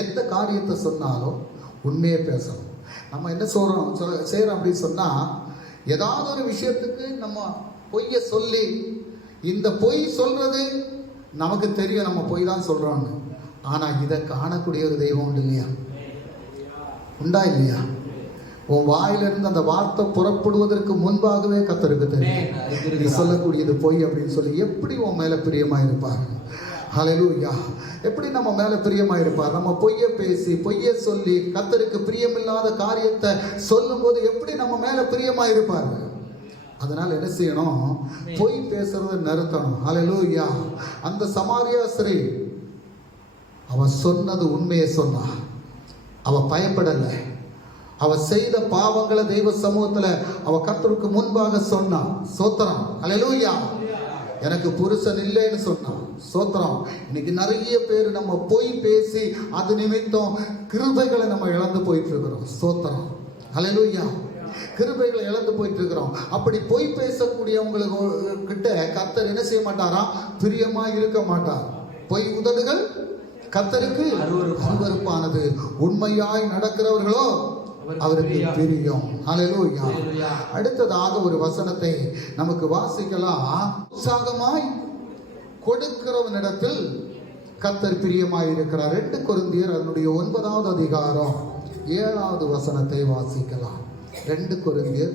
எந்த காரியத்தை சொன்னாலும் உண்மையை பேசணும். நம்ம என்ன செய்யறோம் அப்படின்னு சொன்னா, ஏதாவது ஒரு விஷயத்துக்கு நம்ம பொய்யை சொல்லி, இந்த பொய் சொல்றது நமக்கு தெரியும் நம்ம பொய் தான் சொல்றோம்னு. ஆனா இதை காணக்கூடிய ஒரு தெய்வம் உண்டு இல்லையா? உண்டா இல்லையா? உன் வாயிலிருந்து அந்த வார்த்தை புறப்படுவதற்கு முன்பாகவே கர்த்தருக்கு தெரியும் நீ சொல்லக்கூடியது பொய் அப்படின்னு சொல்லி. எப்படி உன் மேல பிரியமா இருப்பார்? ஹல்லேலூயா. எப்படி நம்ம மேல பிரியமா இருப்பார்? நம்ம பொய்ய பேசி பொய்ய சொல்லி கர்த்தருக்கு பிரியமில்லாத காரியத்தை சொல்லும் போது எப்படி நம்ம மேல பிரியமா இருப்பார்? அதனால என்ன செய்யணும்? பொய் பேசுறதை நிறுத்தணும். ஹல்லேலூயா. அந்த சமாரியா ஸ்திரீ அவ சொன்னது உண்மையை சொன்னா. அவ பயப்படல. அவ செய்த பாவங்களை தெய்வ சமூகத்துல அவ கர்த்தருக்கு முன்பாக சொன்னா. ஸ்தோத்திரம். ஹல்லேலூயா. எனக்கு புருஷன் இல்லைன்னு சொன்னான். ஸ்தோத்திரம். இன்னைக்கு நிறைய பேர் நம்ம பொய் பேசி அது நிமித்தம் கிருபைகளை நம்ம இழந்து போயிட்டு இருக்கிறோம். ஸ்தோத்திரம். ஹல்லேலூயா. கிருபைகளை இழந்து போயிட்டு இருக்கிறோம். அப்படி பொய் பேசக்கூடியவங்களுக்கு கிட்ட கர்த்தர் என்ன செய்ய மாட்டாராம்? பிரியமா இருக்க மாட்டார். பொய் உதடுகள் கர்த்தருக்கு அருவருப்பானது, உண்மையாய் நடக்கிறவர்களோ அவருக்கு பிரியம். ஹல்லேலூயா. அடுத்ததாக ஒரு வசனத்தை நமக்கு வாசிக்கலாம். உற்சாகமாய் கொடுக்கிறவனிடத்தில் கர்த்தர் பிரியமாய் இருக்கிறார். 2 கொரிந்தியர் அதனுடைய 9வது அதிகாரம் 7வது வசனத்தை வாசிக்கலாம். 2 கொரிந்தியர்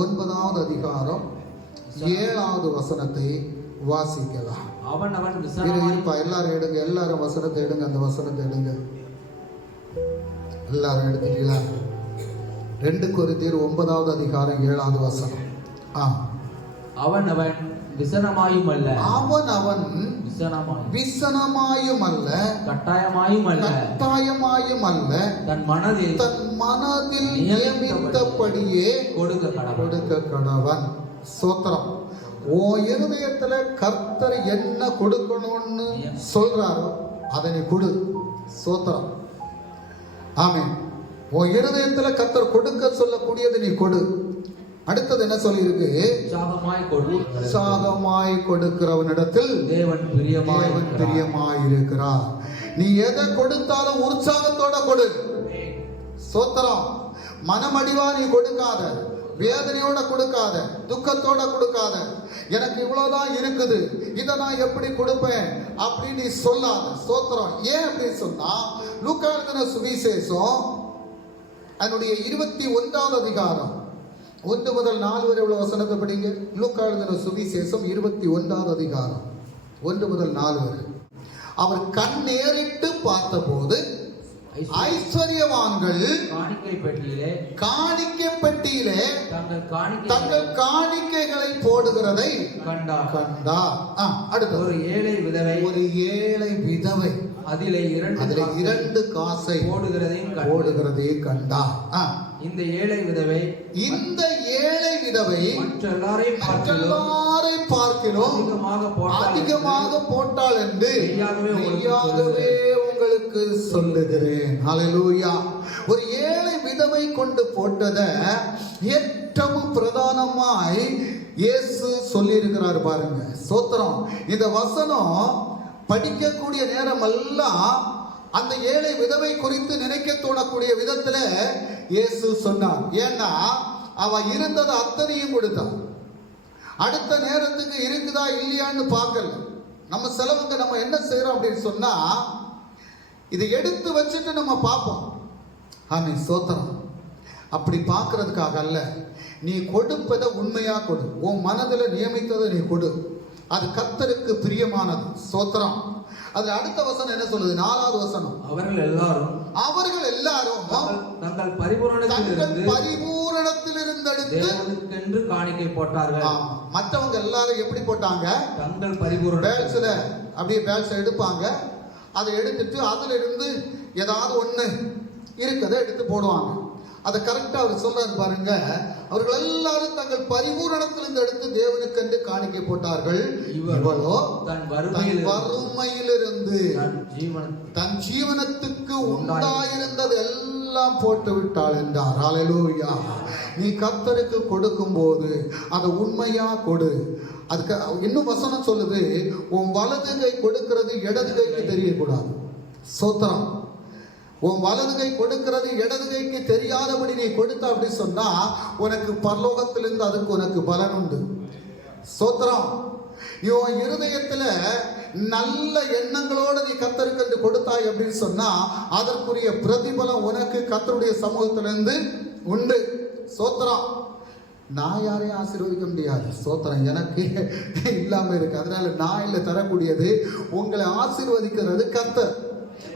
9வது அதிகாரம் 7வது வசனத்தை வாசிக்கலாம். எல்லாரும் எடுங்க, எல்லாரும் வசனத்தை எடுங்க, அந்த வசனத்தை எடுங்க. எல்லாரும் எடுத்துட்டீங்களா? 2 கொரிந்தியர் 9வது அதிகாரம் 7வது வசனம். அவன் விசனமாயும் அல்ல, அவன் விசனமாயும் அல்ல, கட்டாயமாயும் அல்ல, தன் மனதில் நியமித்தபடியே கொடுக்க கடவன். ஸ்தோத்திரம். உன் இருதயத்துல கர்த்தர் என்ன கொடுக்கணும்னு சொல்றாரோ அதை நீ கொடு. ஸ்தோத்திரம். ஆமென். உன் இருதயத்துல கர்த்தர் கொடுக்க சொல்லக்கூடியது நீ கொடு. அடுத்தது என்ன சொல்லி இருக்கு? உற்சாகமாய் கொடுக்கிறவனிடத்தில் தேவன் பிரியமாய் இருக்கிறார். நீ எதை கொடுத்தாலும் உற்சாகத்தோட கொடு. ஸ்தோத்திரம். மனமடிவா நீ கொடுக்காத, வேதனையோட கொடுக்காத, துக்கத்தோட கொடுக்காத. எனக்கு இவ்வளவுதான் இருக்குது, இதை நான் எப்படி கொடுப்பேன் அப்படின்னு நீ சொல்லாத. ஸ்தோத்திரம். ஏன் அப்படின்னு சொன்னா, லூக்கா எழுதின சுவிசேஷம் அதனுடைய 21வது அதிகாரம் 1 முதல் 4 வரை உள்ள வசனத்தை படிங்க. லூக்கா எழுதின சுவிசேஷம் 21வது அதிகாரம் 1 முதல் 4 வரை. அவர் கண் நேரிட்டு பார்த்தபோது ஐஸ்வர்யவான்கள் காணிக்கை பெட்டியிலே தங்கள் காணிக்கைகளை போடுகிறதை கண்டார். அடுத்து ஒரு ஏழை விதவை அதிலே 2 காசை போடுகிறதை கண்டார். இந்த ஏழை விதவை மற்றெல்லாரையும் பார்க்கிறோம் அதிகமாக போட்டாள் என்று மெய்யாகவே உங்களுக்கு சொல்லுகிறேன். ஹல்லேலூயா. ஒரு ஏழை விதவை கொண்டு போட்டதை ഏറ്റവും பிரதானமாய் இயேசு சொல்லி இருக்கிறார் பாருங்க. ஸ்தோத்திரம். இந்த வசனம் படிக்கக்கூடிய நேரம் எல்லாம் அந்த ஏழை விதவை குறித்து நினைக்க தோணக்கூடிய விதத்துல இயேசு சொன்னார். ஏன்னா அவ இருந்தது அத்தனையும் கொடுத்தான். அடுத்த நேரத்துக்கு இருக்குதா இல்லையான்னு பார்க்கல. நம்ம செலவுக்கு நம்ம என்ன செய்யறோம் அப்படின்னு சொன்னா, இதை எடுத்து வச்சுட்டு நம்ம பார்ப்போம். ஆமென். ஸ்தோத்திரம். அப்படி பார்க்கறதுக்காக அல்ல. நீ கொடுப்பதை உண்மையா கொடு. உன் மனதில் நியமித்ததை நீ கொடு. அது கர்த்தருக்கு பிரியமானது. ஸ்தோத்திரம். அதுல அடுத்த வசனம் என்ன சொல்லுது? 4வது வசனம். அவர்கள் எல்லாரும் தங்கள் பரிபூரணத்திலிருந்து எடுத்து தேவனுக்கென்று காணிக்கை போட்டார்கள். மற்றவங்க எல்லாரும் எப்படி போட்டாங்க? தங்கள் பரிபூரண பேல்ஸ்ல அப்படியே பேல்ஸ் எடுப்பாங்க. அதை எடுத்துட்டு அதுல இருந்து ஏதாவது ஒண்ணு இருக்கதை எடுத்து போடுவாங்க. அதை கரெக்டா அவர் சொல்றாரு பாருங்க. அவர்கள் எல்லாரும் தங்கள் பரிபூரணத்திலிருந்து எடுத்து தேவனுக்கென்று காணிக்கை போட்டார்கள். இவளோ தன் வறுமையிலிருந்து தன் ஜீவனத்துக்கு உண்டாயிருந்தது எல்லாம் போட்டு விட்டாள் என்றார். ஹல்லேலூயா. நீ கர்த்தருக்கு கொடுக்கும் போது அதை உண்மையா கொடு. அதுக்கு இன்னும் வசனம் சொல்லுது, உன் வலது கை கொடுக்கிறது இடது கைக்கு தெரியக்கூடாது. ஸ்தோத்திரம். உன் வலது கை கொடுக்கிறது இடது கைக்கு தெரியாதபடி நீ கொடுத்த அப்படி சொன்னா உனக்கு பரலோகத்திலிருந்து அதுக்கு உனக்கு பலன் உண்டு. ஸ்தோத்திரம். உன் இருதயத்துல நல்ல எண்ணங்களோட நீ கர்த்தருக்கு கொடுத்தாய் அப்படின்னு சொன்னா அதற்குரிய பிரதிபலம் உனக்கு கர்த்தருடைய சமூகத்திலிருந்து உண்டு. ஸ்தோத்திரம். நான் யாரையும் ஆசீர்வதிக்க முடியாது. ஸ்தோத்திரம். எனக்கு இல்லாம இருக்கு. அதனால நான் இல்லை தரக்கூடியது. உங்களை ஆசீர்வதிக்கிறது கர்த்தர்.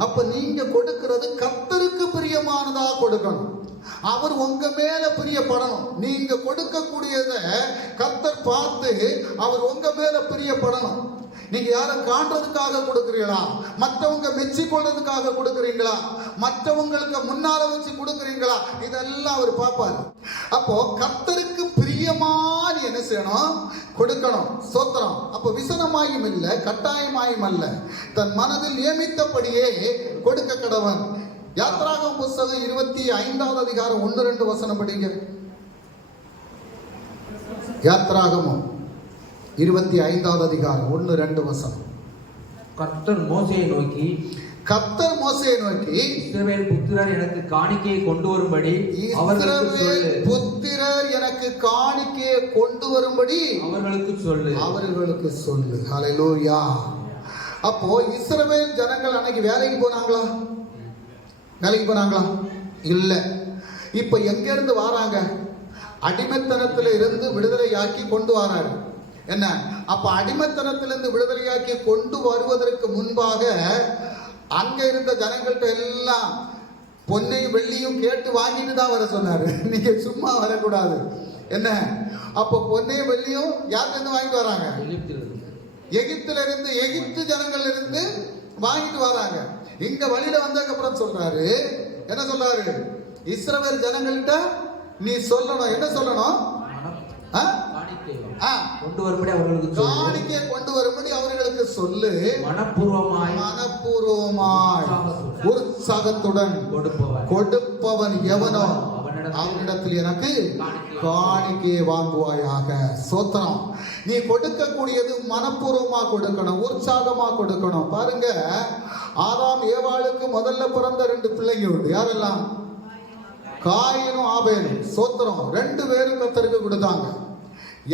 அப்ப நீங்க கொடுக்கிறது கர்த்தருக்கு பிரியமானதா கொடுக்கணும். அவர் உங்க மேல பிரியப்படணும். நீங்க கொடுக்கக்கூடியத கர்த்தர் பார்த்து அவர் உங்க மேல பிரியப்படணும். நீங்க யாரை காண்றதுக்காக கொடுக்குறீங்களா? மற்றவங்க மெச்சி கொள்றதுக்காக கொடுக்குறீங்களா? மற்றவங்களுக்கு முன்னால வச்சு கொடுக்குறீங்களா? இதெல்லாம் அவர் பார்ப்பாரு. அப்போ கர்த்தருக்கு பிரியமான என்ன செய்யணும்? கொடுக்கணும். ஸ்தோத்திரம். அப்போ விசனமாயும் இல்லை, கட்டாயமாயும் அல்ல, தன் மனதில் நியமித்தபடியே கொடுக்க கடவன். யாத்ராகமம் புஸ்தகம் 25வது அதிகாரம் 1-2 வசனம் படிங்க. யாத்ராகமம் 25வது அதிகாரம் 1-2 வசனம். கர்த்தர் மோசேயை நோக்கி இஸ்ரவேல் புத்திரர் எனக்கு காணிக்கையை கொண்டு வரும்படி அவர்களுக்கு சொல்லு. ஹல்லேலூயா. அப்போ இஸ்ரவேல் ஜனங்கள் அன்னைக்கு வேலைக்கு போனாங்களா? இல்ல. இப்ப எங்க இருந்து வராங்க? அடிமைத்தனத்துல இருந்து விடுதலையாக்கி கொண்டு வராரு. என்ன? அப்ப அடிமைத்தனத்திலிருந்து விடுதலையாக்கி கொண்டு வருவதற்கு முன்பாக அங்க இருந்த ஜனங்கள்ட்ட எல்லாம் பொன்னையும் வெள்ளியும் கேட்டு வாங்கிட்டு தான் வர சொன்னாரு. நீங்க சும்மா வரக்கூடாது. என்ன? அப்ப பொன்னையும் வெள்ளியும் யார்கிட்ட இருந்து வாங்கிட்டு வராங்க? எகிப்துல இருந்து, எகிப்து ஜனங்கள்ல இருந்து வாங்கிட்டு வராங்க. இங்க வழியில வந்ததுக்கு அப்புறம் சொல்றாரு, என்ன சொல்றாரு? இஸ்ரவேல் ஜனங்கள்கிட்ட நீ சொல்லணும். என்ன சொல்லணும்? கொண்டு வரும்படி அவர்களுக்கு காணிக்கை கொண்டு வரும்படி அவர்களுக்கு சொல்லு. மனப்பூர்வமாய் உற்சாகத்துடன் கொடுப்பவன் எவனோ அவனிடத்தில் எனக்கு காணிக்கையை வாங்குவாயாக. சோத்திரம். நீ கொடுக்கக்கூடியது மனப்பூர்வமா கொடுக்கணும், உற்சாகமா கொடுக்கணும். பாருங்க, ஆதாம் ஏவாளுக்கு முதல்ல பிறந்த 2 பிள்ளைங்க உண்டு. யாரெல்லாம்? காயினும் ஆபேலும். சோத்திரம். 2 பேரும் கர்த்தருக்கு கொடுத்தாங்க.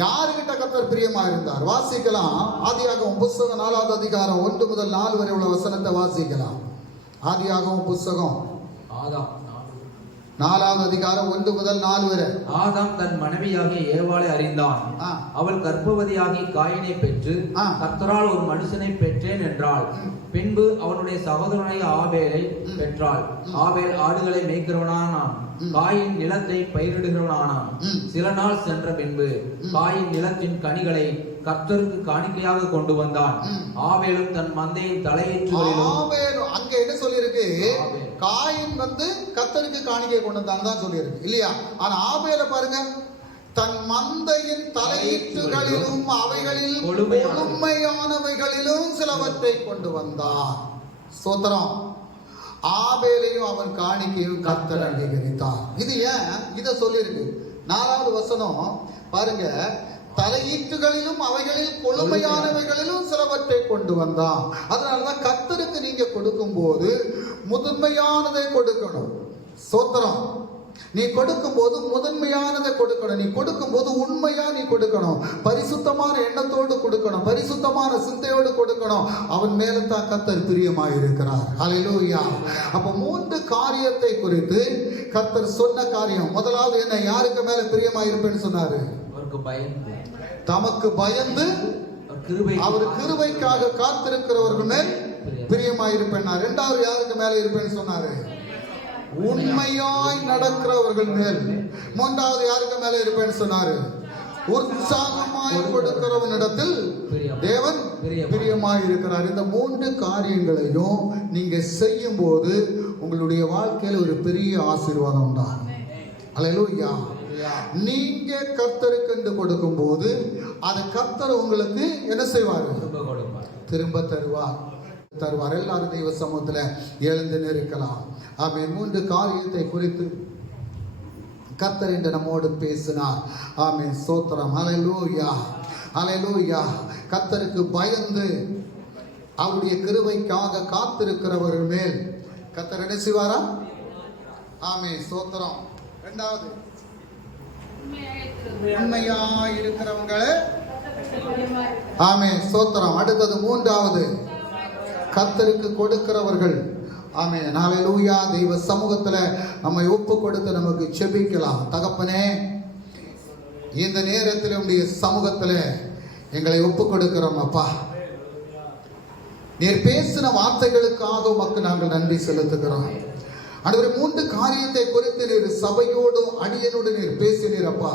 யாருகிட்ட கர்த்தர் பிரியமா இருந்தார்? வாசிக்கலாம். ஆதியாகமம் புஸ்தகம் 4வது அதிகாரம் 1 முதல் 4 வரை உள்ள வசனத்தை வாசிக்கலாம். ஆதியாகமம் புஸ்தகம் 4வது அதிகாரம் 1 முதல் 4 வரை. ஆதாம் தன் மனைவியாகிய ஏவாளை அறிந்தான். அவள் கர்ப்பவதியாகி காயினை பெற்று கர்த்தரால் ஒரு மனுஷனை பெற்றேன் என்றாள். பின்பு அவனுடைய சகோதரனாகிய ஆபேலை பெற்றாள். ஆபேல் ஆடுகளை மேய்க்கிறவனானான். காயின் நிலத்தை பயிரிடுகிறவனானான். சில நாள் சென்ற பின்பு காயின் நிலத்தின் கனிகளை கர்த்தருக்கு காணிக்கையாக கொண்டு வந்தான். ஆபேலும் தன் மந்தையின் தலையீற்றுகளிலும். அங்க என்ன சொல்லியிருக்கு? காயின் கர்த்தருக்கு காணிக்கை கொண்டு வந்தான் தான் சொல்லியிருக்கு இல்லையா? ஆனா ஆபேல பாருங்க, தன் மந்தையின் தலையீற்றுகளிலும் அவைகளில் கொடுமையானவைகளிலும் சிலவற்றை கொண்டு வந்தான். ஸ்தோத்திரம். ஆபேலையும் அவன் காணிக்கையும் கர்த்தர் அங்கீகரித்தார். இது ஏன் இத சொல்லியிருக்கு? 4வது வசனம் பாருங்க, தலையீட்டுகளிலும் அவைகளில் கொழுமையானவைகளிலும் சிலவற்றை கொண்டு வந்தான். அதனாலதான் கர்த்தருக்கு நீங்க கொடுக்கும் போது முதன்மையானதை கொடுக்கணும். ஸ்தோத்திரம். நீ கொடுக்கும் போது முதன்மையானதை கொடுக்கணும். நீ கொடுக்கும் போது உண்மையா நீ கொடுக்கணும். பரிசுத்தமான எண்ணத்தோடு கொடுக்கணும். பரிசுத்தமான சிந்தையோடு கொடுக்கணும். அவன் மேல தான் கர்த்தர் பிரியமாய் இருக்கிறார். ஹல்லேலூயா. அப்ப 3 காரியத்தை குறித்து கர்த்தர் சொன்ன காரியம். முதலாவது என்ன? யாருக்கு மேல பிரியமாய் இருப்பேன்னு சொன்னாரு? தமக்கு பயந்து அவர் கிருபைக்காக காத்திருக்கிறவர்கள் மேல் பிரியமாய் இருப்பேன். 2வது யாருக்கு மேல இருப்பேன்னு சொன்னாரு? உண்மையாய் நடக்கிறவர்கள் மேல். 3வது யாருக்கு மேல இருப்பேன்னு சொன்னாரு? உற்சாகமாய் கொடுக்கிறவனிடத்தில் தேவன் பிரியமாய் இருக்கிறார். இந்த 3 காரியங்களையும் நீங்க செய்யும் போது உங்களுடைய வாழ்க்கையில ஒரு பெரிய ஆசீர்வாதம் தான். அல்லேலூயா. நீங்க கர்த்தருக்கு என்று கொடுக்கும் போது அது கர்த்தர் உங்களுக்கு என்ன செய்வார்? திரும்ப தருவார். எல்லாரும் தெய்வ சமூகத்துல எழுந்து நிற்கலாம். ஆமென். 3 காரியத்தை குறித்து கர்த்தர் என்று நம்மோடு பேசினார். ஆமென். ஸ்தோத்திரம். ஹல்லேலூயா. ஹல்லேலூயா. கர்த்தருக்கு பயந்து அவருடைய கிருபைக்காக காத்திருக்கிறவர்கள் மேல் கர்த்தர் என்ன செய்வாரா? ஆமென். ஸ்தோத்திரம். 2வது உண்மையாய் இருக்கிறவங்களே. ஆமென். ஸ்தோத்திரம். அடுத்தது 3வது கர்த்தருக்கு கொடுக்கிறவர்கள். ஆமென். ஹல்லேலூயா. தெய்வ சமூகத்துல நம்மை ஒப்பு கொடுத்து நமக்கு ஜெபிக்கலாம். தகப்பனே, இந்த நேரத்தில் உடைய சமூகத்தில் எங்களை ஒப்பு கொடுக்கிறோம் அப்பா. நீர் பேசின வார்த்தைகளுக்காக உமக்கு நாங்கள் நன்றி செலுத்துகிறோம். ஆண்டவரே, 3 காரியத்தை குறித்து நீர் சபையோடும் அடியனோடு நீர் பேசினீர் அப்பா.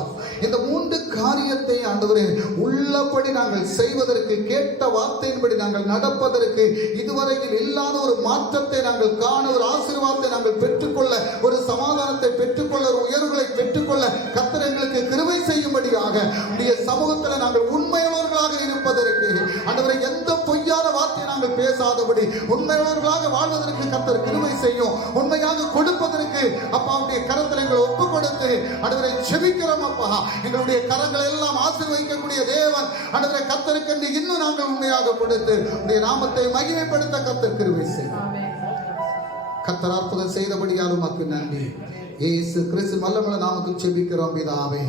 இந்த 3 காரியத்தை ஆண்டவரே உள்ளபடி நாங்கள் செய்வதற்கு, கேட்ட வார்த்தையின்படி நாங்கள் நடப்பதற்கு, இதுவரையில் இல்லாத ஒரு மாற்றத்தை நாங்கள் காண, ஒரு ஆசீர்வாதத்தை நாங்கள் பெற்றுக்கொள்ள, ஒரு சமாதானத்தை பெற்றுக்கொள்ள, ஒரு உயர்வுகளை பெற்றுக்கொள்ள கர்த்தர் எங்களுக்கு கிருபை செய்யும்படியாக உடைய சமூகத்தில் நாங்கள் உண்மையுள்ளவர்களாக இருப்பதற்கு, ஆண்டவரே எந்த பொய்யான வார்த்தையை நாங்கள் பேசாதபடி உண்மையுள்ளவர்களாக வாழ்வதற்கு கர்த்தர் கிருபை செய்யும். உண்மையாக கொடுப்பதற்கு அப்பாவுடைய கரத்தில் எங்களை ஒப்பு கொடுத்து ஆண்டவரை ஜெபிக்கிறோம் அப்பா. எங்களுடைய கரங்களை எல்லாம் ஆசீர்வதிக்கக்கூடிய தேவன் ஆண்டவரை கர்த்தருக்கு இன்னும் நாங்கள் உண்மையாக கொடுத்து உடைய நாமத்தை மகிமைப்படுத்த கர்த்தர் கிருபை செய்யும். கர்த்தர் அற்புதம் செய்தபடியால் உமக்கு நன்றி. இயேசு கிறிஸ்து வல்லமையுள்ள நாமத்தில் ஜெபிக்கிறோம் பிதாவே.